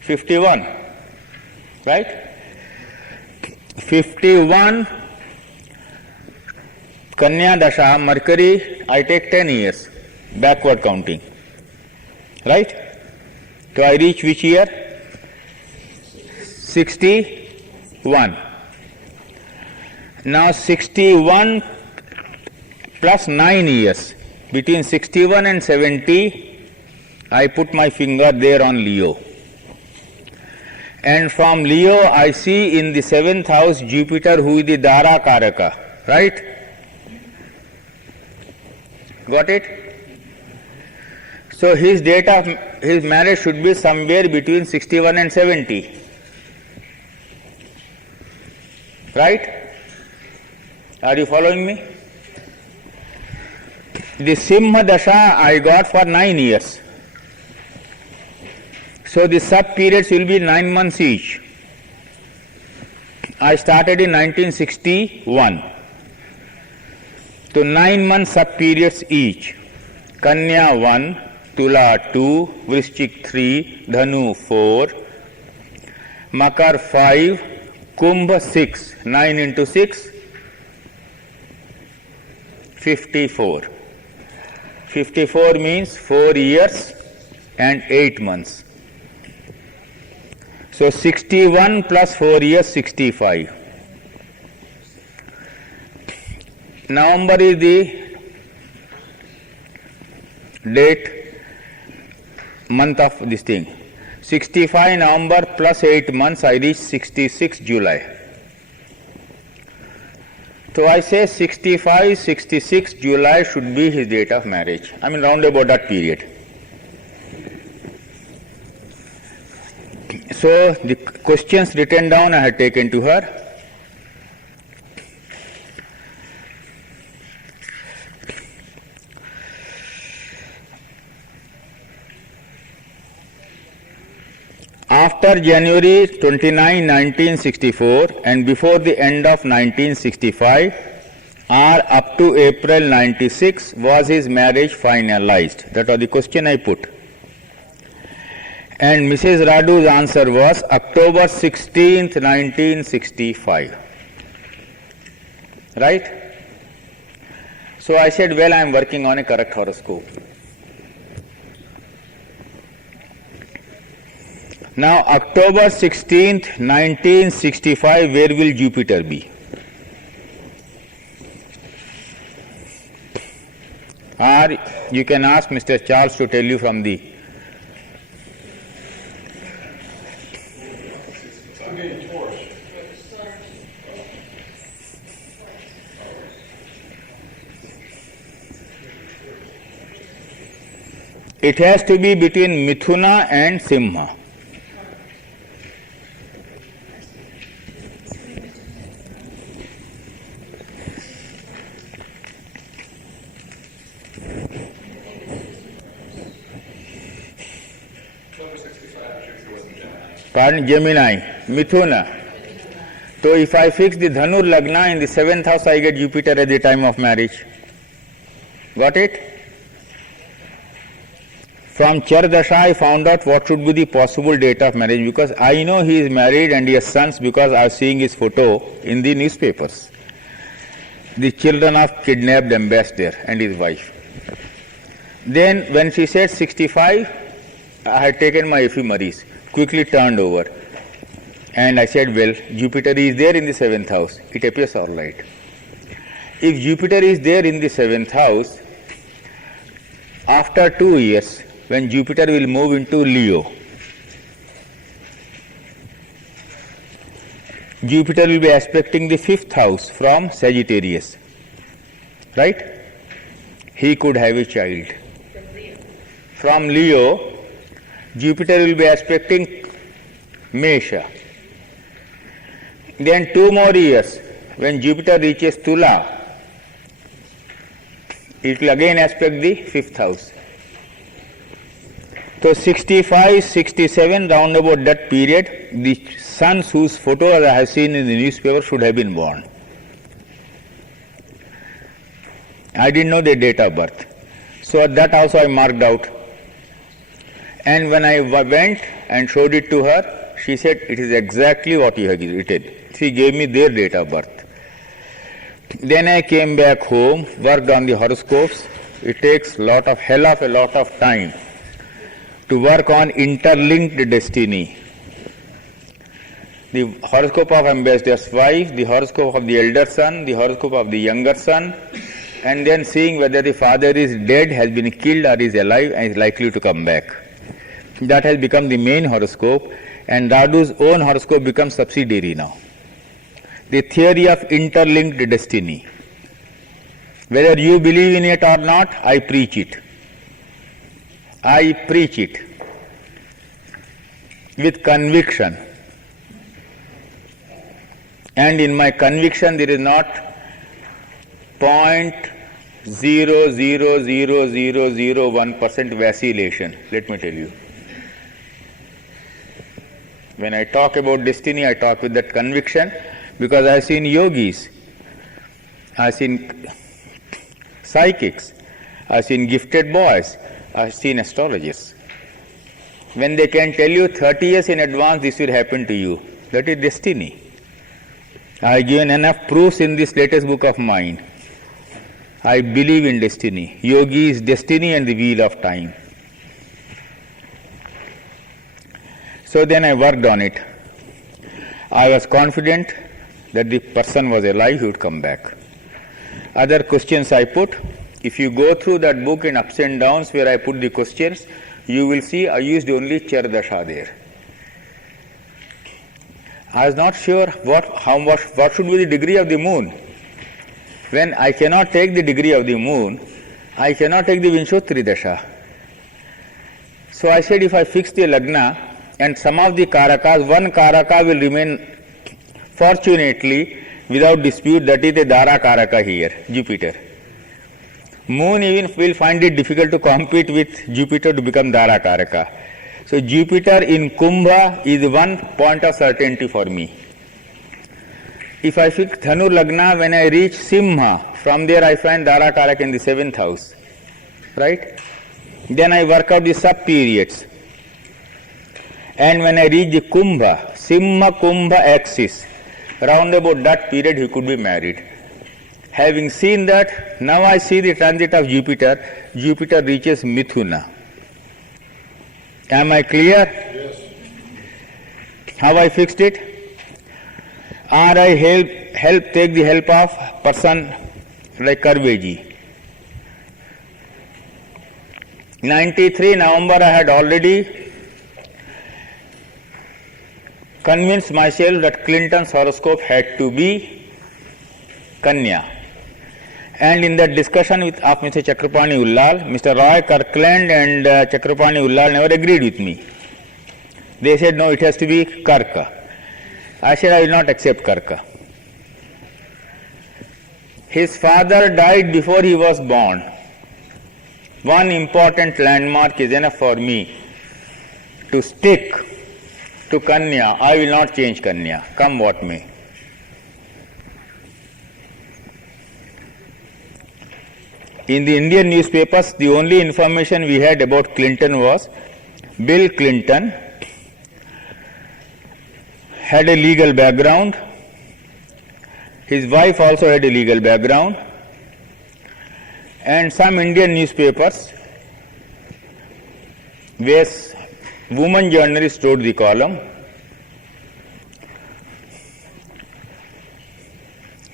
51, right? 51 Kanya Dasha, Mercury, I take 10 years, backward counting, right? So I reach which year? 61. Now 61 plus 9 years, between 61 and 70, I put my finger there on Leo. And from Leo, I see in the 7th house Jupiter, who is the Dara Karaka, right? Got it? So his date of his marriage should be somewhere between 61 and 70. Right? Are you following me? The Simha Dasha I got for 9 years. So the sub periods will be 9 months each. I started in 1961. So 9 months sub periods each. Kanya 1, Tula 2, Vrishchik 3, Dhanu 4, Makar 5, Kumbh 6. 9 into 6, 54. 54 means 4 years and 8 months. So 61 plus 4 years, 65. November is the date, month of this thing. 65 November plus 8 months, I reach 66 July. So I say 65, 66 July should be his date of marriage. I mean round about that period. So the questions written down I had taken to her. After January 29, 1964 and before the end of 1965 or up to April 96 was his marriage finalized? That was the question I put. And Mrs. Radu's answer was October 16th, 1965. Right? So I said, well, I am working on a correct horoscope. Now, October 16th, 1965, where will Jupiter be? Or you can ask Mr. Charles to tell you from the It has to be between Mithuna and Simha. Pardon, Jaimini, Mithuna. So if I fix the Dhanur Lagna in the 7th house, I get Jupiter at the time of marriage. Got it? From Chardasha, I found out what should be the possible date of marriage, because I know he is married and he has sons because I was seeing his photo in the newspapers. The children of kidnapped ambassador and his wife. Then when she said 65, I had taken my ephemeris, quickly turned over. And I said, well, Jupiter is there in the 7th house. It appears all right. If Jupiter is there in the 7th house, after 2 years, when Jupiter will move into Leo, Jupiter will be aspecting the 5th house from Sagittarius, right? He could have a child. From Leo, Jupiter will be aspecting Mesha. Then 2 more years, when Jupiter reaches Tula, it will again aspect the 5th house. So 65, 67, round about that period, the sons whose photos I have seen in the newspaper should have been born. I didn't know their date of birth. So that also I marked out. And when I went and showed it to her, she said, it is exactly what you have written. She gave me their date of birth. Then I came back home, worked on the horoscopes. It takes hell of a lot of time to work on interlinked destiny. The horoscope of ambassador's wife, the horoscope of the elder son, the horoscope of the younger son, and then seeing whether the father is dead, has been killed, or is alive and is likely to come back. That has become the main horoscope, and Radu's own horoscope becomes subsidiary now. The theory of interlinked destiny. Whether you believe in it or not, I preach it. I preach it with conviction. And in my conviction, there is not 0.00001% vacillation, let me tell you. When I talk about destiny, I talk with that conviction, because I have seen yogis, I have seen psychics, I have seen gifted boys, I have seen astrologers. When they can tell you 30 years in advance this will happen to you, that is destiny. I have given enough proofs in this latest book of mine. I believe in destiny. Yogi is destiny and the wheel of time. So then I worked on it. I was confident that the person was alive, he would come back. Other questions I put, if you go through that book in ups and downs where I put the questions, you will see I used only Chardasha there. I was not sure what should be the degree of the moon. When I cannot take the degree of the moon, I cannot take the Vinshotri Dasha. So I said, if I fix the Lagna and some of the Karakas, one Karaka will remain fortunately without dispute, that is the Dara Karaka here, Jupiter. Moon even will find it difficult to compete with Jupiter to become Dara Karaka. So Jupiter in Kumbha is one point of certainty for me. If I fix Dhanu Lagna, when I reach Simha, from there I find Dara Karaka in the 7th house, right? Then I work out the sub-periods. And when I reach the Kumbha, Simha Kumbha axis, round about that period he could be married. Having seen that, now I see the transit of Jupiter. Jupiter reaches Mithuna. Am I clear? Yes. How I fixed it? Or I take the help of person like Karveji. 93 November I had already convinced myself that Clinton's horoscope had to be Kanya. And in that discussion of Mr. Chakrapani Ullal, Mr. Roy Kirkland and Chakrapani Ullal never agreed with me. They said, no, it has to be Karka. I said, I will not accept Karka. His father died before he was born. One important landmark is enough for me to stick to Kanya. I will not change Kanya, come what may. In the Indian newspapers, the only information we had about Clinton was Bill Clinton had a legal background. His wife also had a legal background. And some Indian newspapers where woman journalists wrote the column.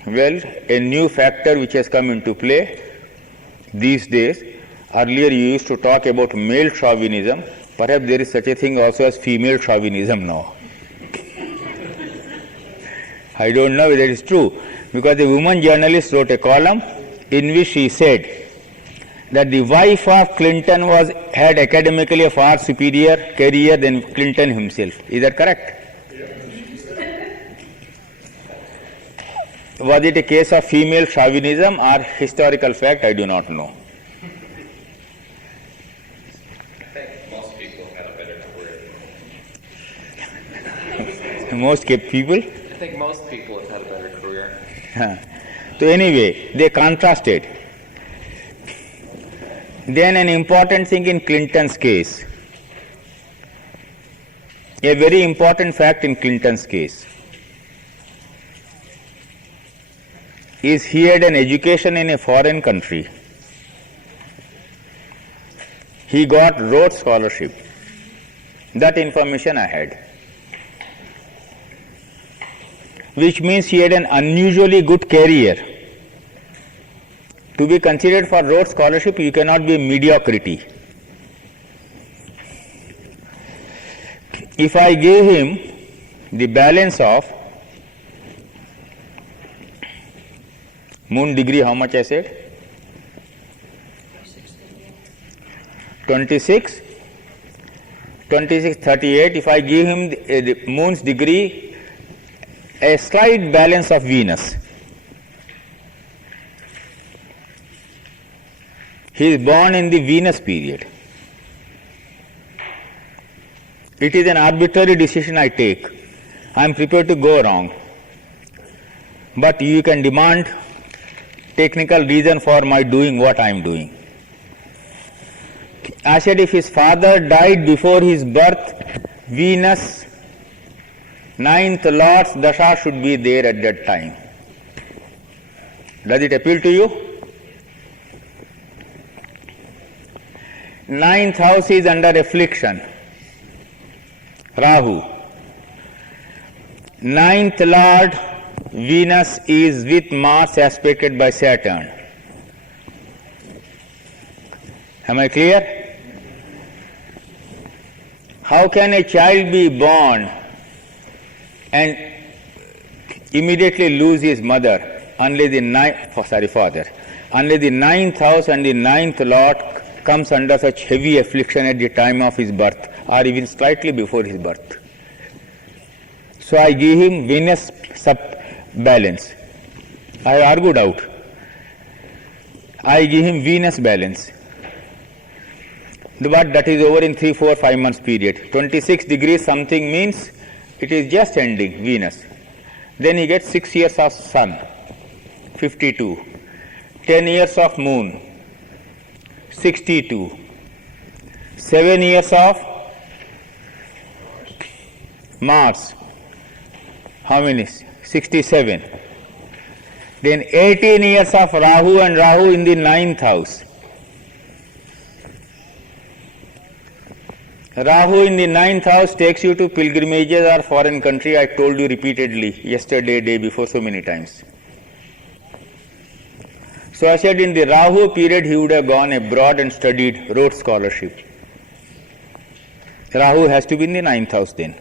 Well, a new factor which has come into play these days. Earlier you used to talk about male chauvinism. Perhaps there is such a thing also as female chauvinism now. I don't know whether it is true, because the woman journalist wrote a column in which she said that the wife of Clinton had academically a far superior career than Clinton himself. Is that correct? Was it a case of female chauvinism or historical fact? I do not know. I think most people have had a better career. Most people? I think most people have had a better career. So anyway, they contrasted. Then an important thing in Clinton's case, a very important fact in Clinton's case, is he had an education in a foreign country. He got Rhodes Scholarship. That information I had. Which means he had an unusually good career. To be considered for Rhodes Scholarship, you cannot be mediocrity. If I gave him the balance of moon degree, how much I said? 26, 38. If I give him the moon's degree, a slight balance of Venus. He is born in the Venus period. It is an arbitrary decision I take. I am prepared to go wrong. But you can demand technical reason for my doing what I am doing. I said if his father died before his birth, Venus, 9th Lord's Dasha should be there at that time. Does it appeal to you? 9th house is under affliction. Rahu. 9th Lord Venus is with Mars aspected by Saturn. Am I clear? How can a child be born and immediately lose his mother unless the unless the 9th house and the 9th Lord comes under such heavy affliction at the time of his birth or even slightly before his birth? So I give him Venus balance. I argued out. I give him Venus balance. But that is over in 3, 4, 5 months period. 26 degrees something means it is just ending, Venus. Then he gets 6 years of sun, 52. 10 years of moon, 62. 7 years of Mars, how many? 67. Then 18 years of Rahu, and Rahu in the 9th house. Rahu in the 9th house takes you to pilgrimages or foreign country. I told you repeatedly yesterday, day before, so many times. So I said in the Rahu period he would have gone abroad and studied Rhodes Scholarship. Rahu has to be in the 9th house then.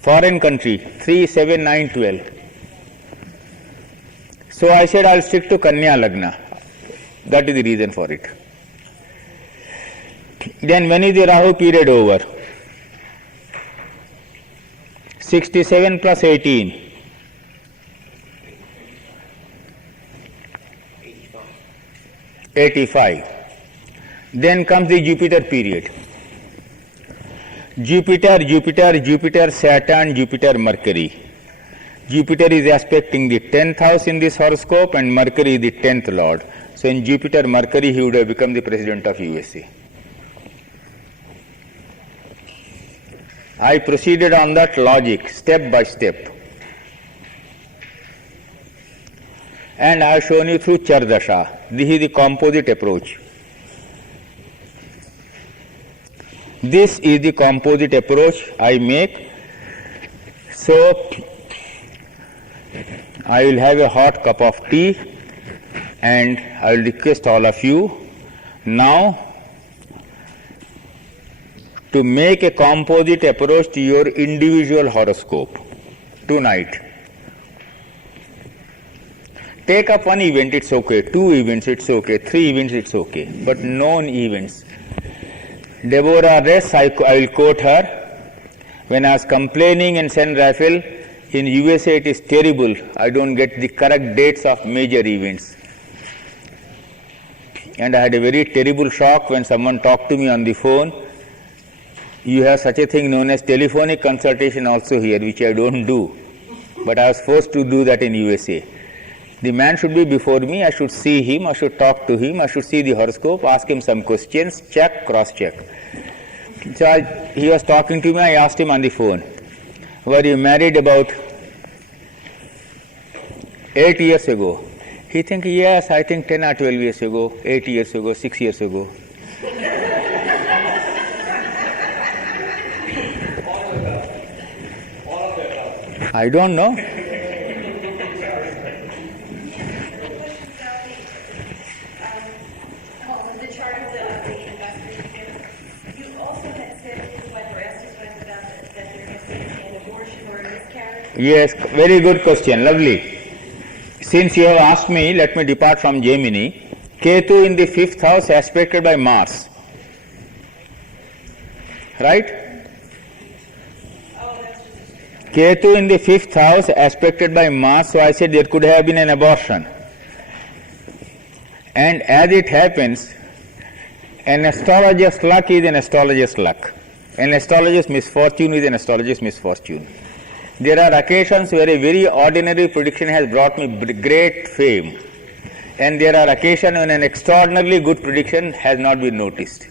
Foreign country, 3, 7, 9, 12. So I said I will stick to Kanya Lagna. That is the reason for it. Then when is the Rahu period over? 67 plus 18. 85. Then comes the Jupiter period. Jupiter, Saturn, Jupiter, Mercury. Jupiter is aspecting the 10th house in this horoscope and Mercury is the 10th Lord. So in Jupiter, Mercury he would have become the President of USA. I proceeded on that logic step by step. And I have shown you through Chardasha. This is the composite approach. This is the composite approach I make. So I will have a hot cup of tea and I will request all of you now to make a composite approach to your individual horoscope, tonight. Take up one event, it's okay. 2 events, it's okay. 3 events, it's okay. But known events. Deborah Ress, I will quote her. When I was complaining in San Rafael, in USA it is terrible. I don't get the correct dates of major events. And I had a very terrible shock when someone talked to me on the phone. You have such a thing known as telephonic consultation also here, which I don't do. But I was forced to do that in USA. The man should be before me, I should see him, I should talk to him, I should see the horoscope, ask him some questions, check, cross-check. So he was talking to me, I asked him on the phone, were you married about 8 years ago? He think, yes, I think 10 or 12 years ago, 8 years ago, 6 years ago. I don't know. The chart of the investment. You also had said his wife or asked his wife about that they're missing an abortion or a miscarriage. Yes, very good question, lovely. Since you have asked me, let me depart from Jaimini. Ketu in the 5th house aspected by Mars. Right? Ketu in the 5th house aspected by Mars, so I said there could have been an abortion. And as it happens, an astrologer's luck is an astrologer's luck. An astrologer's misfortune is an astrologer's misfortune. There are occasions where a very ordinary prediction has brought me great fame. And there are occasions when an extraordinarily good prediction has not been noticed.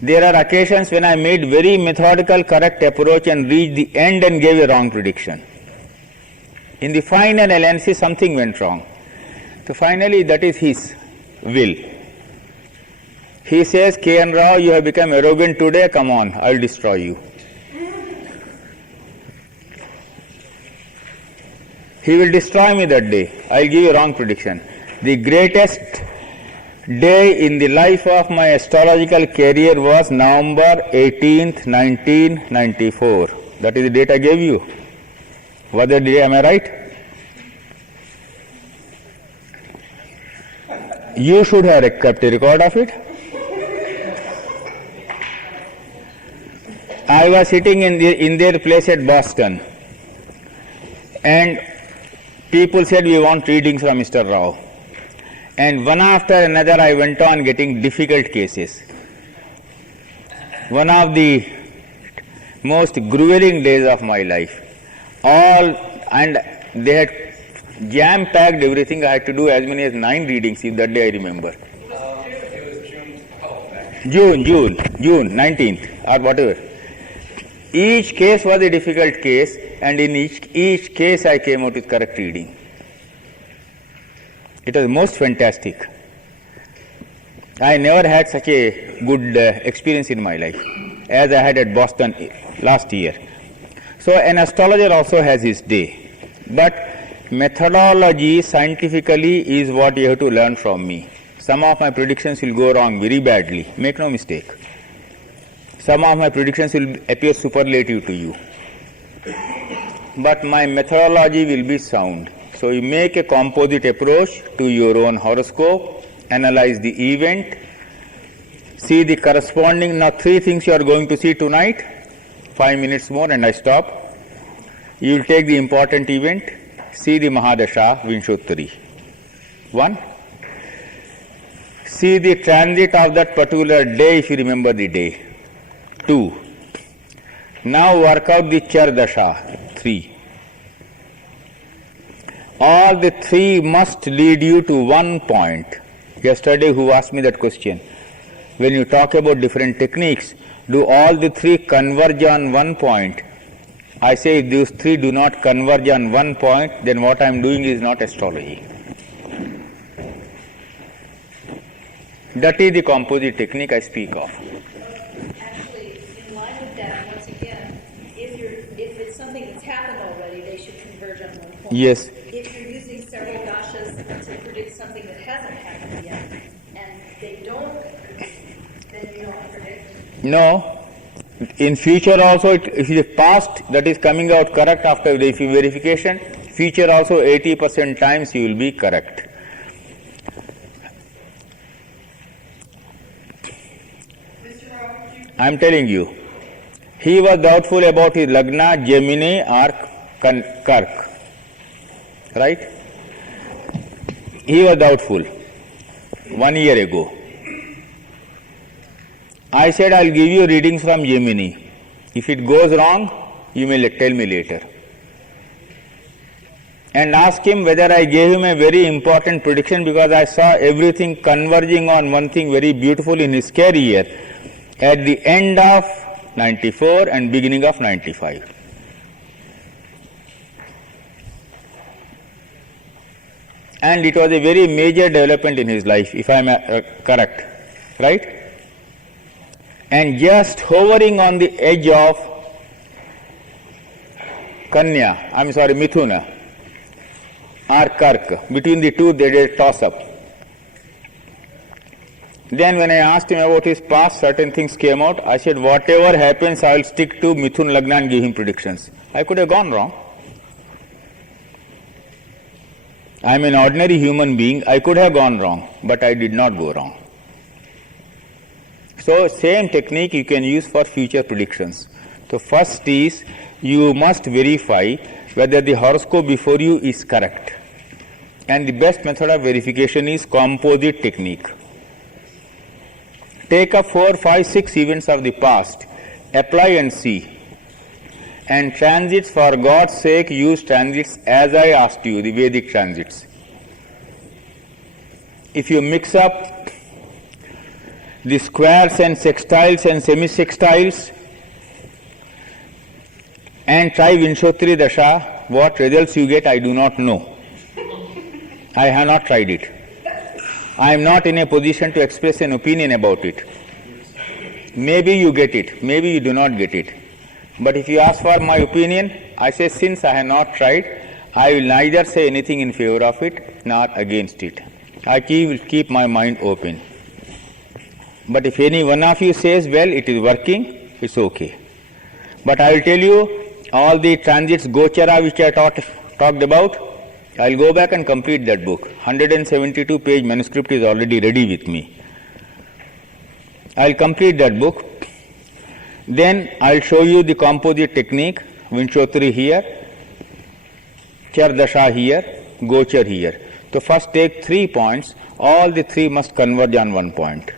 There are occasions when I made very methodical, correct approach and reached the end and gave a wrong prediction. In the final analysis, something went wrong. So finally, that is his will. He says, K.N. Rao, you have become arrogant today, come on, I will destroy you. He will destroy me that day. I will give a wrong prediction. The greatest day in the life of my astrological career was November 18th, 1994. That is the date I gave you. Was that day, am I right? You should have kept a record of it. I was sitting in their place at Boston, and people said, we want readings from Mr. Rao. And one after another I went on getting difficult cases. One of the most grueling days of my life. And they had jam-packed everything. I had to do as many as 9 readings, if that day I remember. It was June 12th. June 19th or whatever. Each case was a difficult case, and in each case I came out with correct reading. It was most fantastic. I never had such a good experience in my life as I had at Boston last year. So an astrologer also has his day. But methodology scientifically is what you have to learn from me. Some of my predictions will go wrong very badly. Make no mistake. Some of my predictions will appear superlative to you. But my methodology will be sound. So you make a composite approach to your own horoscope, analyze the event, see the corresponding, now 3 things you are going to see tonight, 5 minutes more and I stop. You will take the important event, see the Mahadasha Vinshottari. 1. See the transit of that particular day if you remember the day. 2. Now work out the Chardasha. 3. All the 3 must lead you to one point. Yesterday who asked me that question? When you talk about different techniques, do all the 3 converge on one point? I say if those 3 do not converge on one point, then what I am doing is not astrology. That is the composite technique I speak of. Actually, in line with that, once again, if it's something that's happened already, they should converge on one point. Yes. If you're using several dashas to predict something that hasn't happened yet, and they don't, then you don't predict. No. In future also, if the past that is coming out correct after verification, future also 80% times you will be correct. I am telling you, he was doubtful about his Lagna, Jaimini or Kark. Right? He was doubtful 1 year ago. I said, I will give you readings from Jaimini. If it goes wrong, you may tell me later. And ask him whether I gave him a very important prediction, because I saw everything converging on one thing very beautiful in his career at the end of 94 and beginning of 95. And it was a very major development in his life, if I am correct, right? And just hovering on the edge of Mithuna or Kark, between the two they did toss up. Then when I asked him about his past, certain things came out. I said, whatever happens, I will stick to Mithun Lagna and give him predictions. I could have gone wrong. I am an ordinary human being. I could have gone wrong, but I did not go wrong. So, same technique you can use for future predictions. So, first is you must verify whether the horoscope before you is correct. And the best method of verification is composite technique. Take up 4, 5, 6 events of the past, apply and see. And transits, for God's sake, use transits as I asked you, the Vedic transits. If you mix up the squares and sextiles and semi-sextiles and try Vinshotri Dasha, what results you get I do not know. I have not tried it. I am not in a position to express an opinion about it. Maybe you get it, maybe you do not get it. But if you ask for my opinion, I say, since I have not tried, I will neither say anything in favor of it nor against it. I will keep my mind open. But if any one of you says, well, it is working, it's okay. But I will tell you, all the transits Gochara which I talked about, I will go back and complete that book. 172 page manuscript is already ready with me. I will complete that book. Then I will show you the composite technique, Vinshotri here, Chardasha here, Gochar here. So first take 3 points, all the 3 must converge on one point.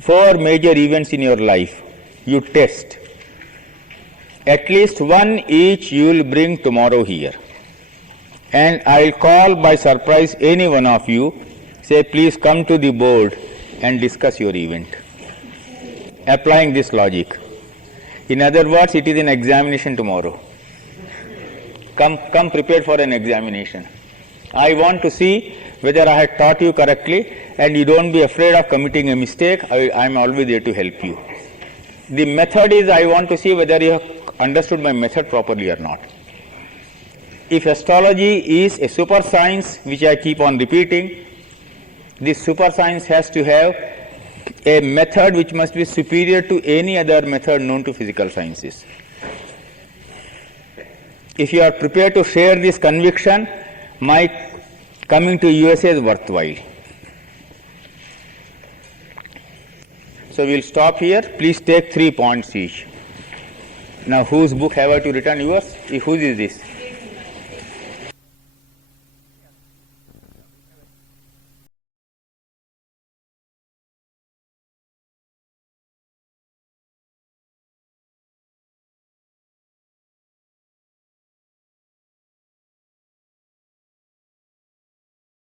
4 major events in your life, you test. At least one each you will bring tomorrow here. And I will call by surprise any one of you, say please come to the board and discuss your event. Applying this logic. In other words, it is an examination tomorrow. Come prepared for an examination. I want to see whether I had taught you correctly, and you don't be afraid of committing a mistake. I am always there to help you. The method is, I want to see whether you have understood my method properly or not. If astrology is a super science, which I keep on repeating, this super science has to have a method which must be superior to any other method known to physical sciences. If you are prepared to share this conviction, my coming to USA is worthwhile. So we will stop here. Please take 3 points each. Now whose book have I to return? Yours? Whose is this?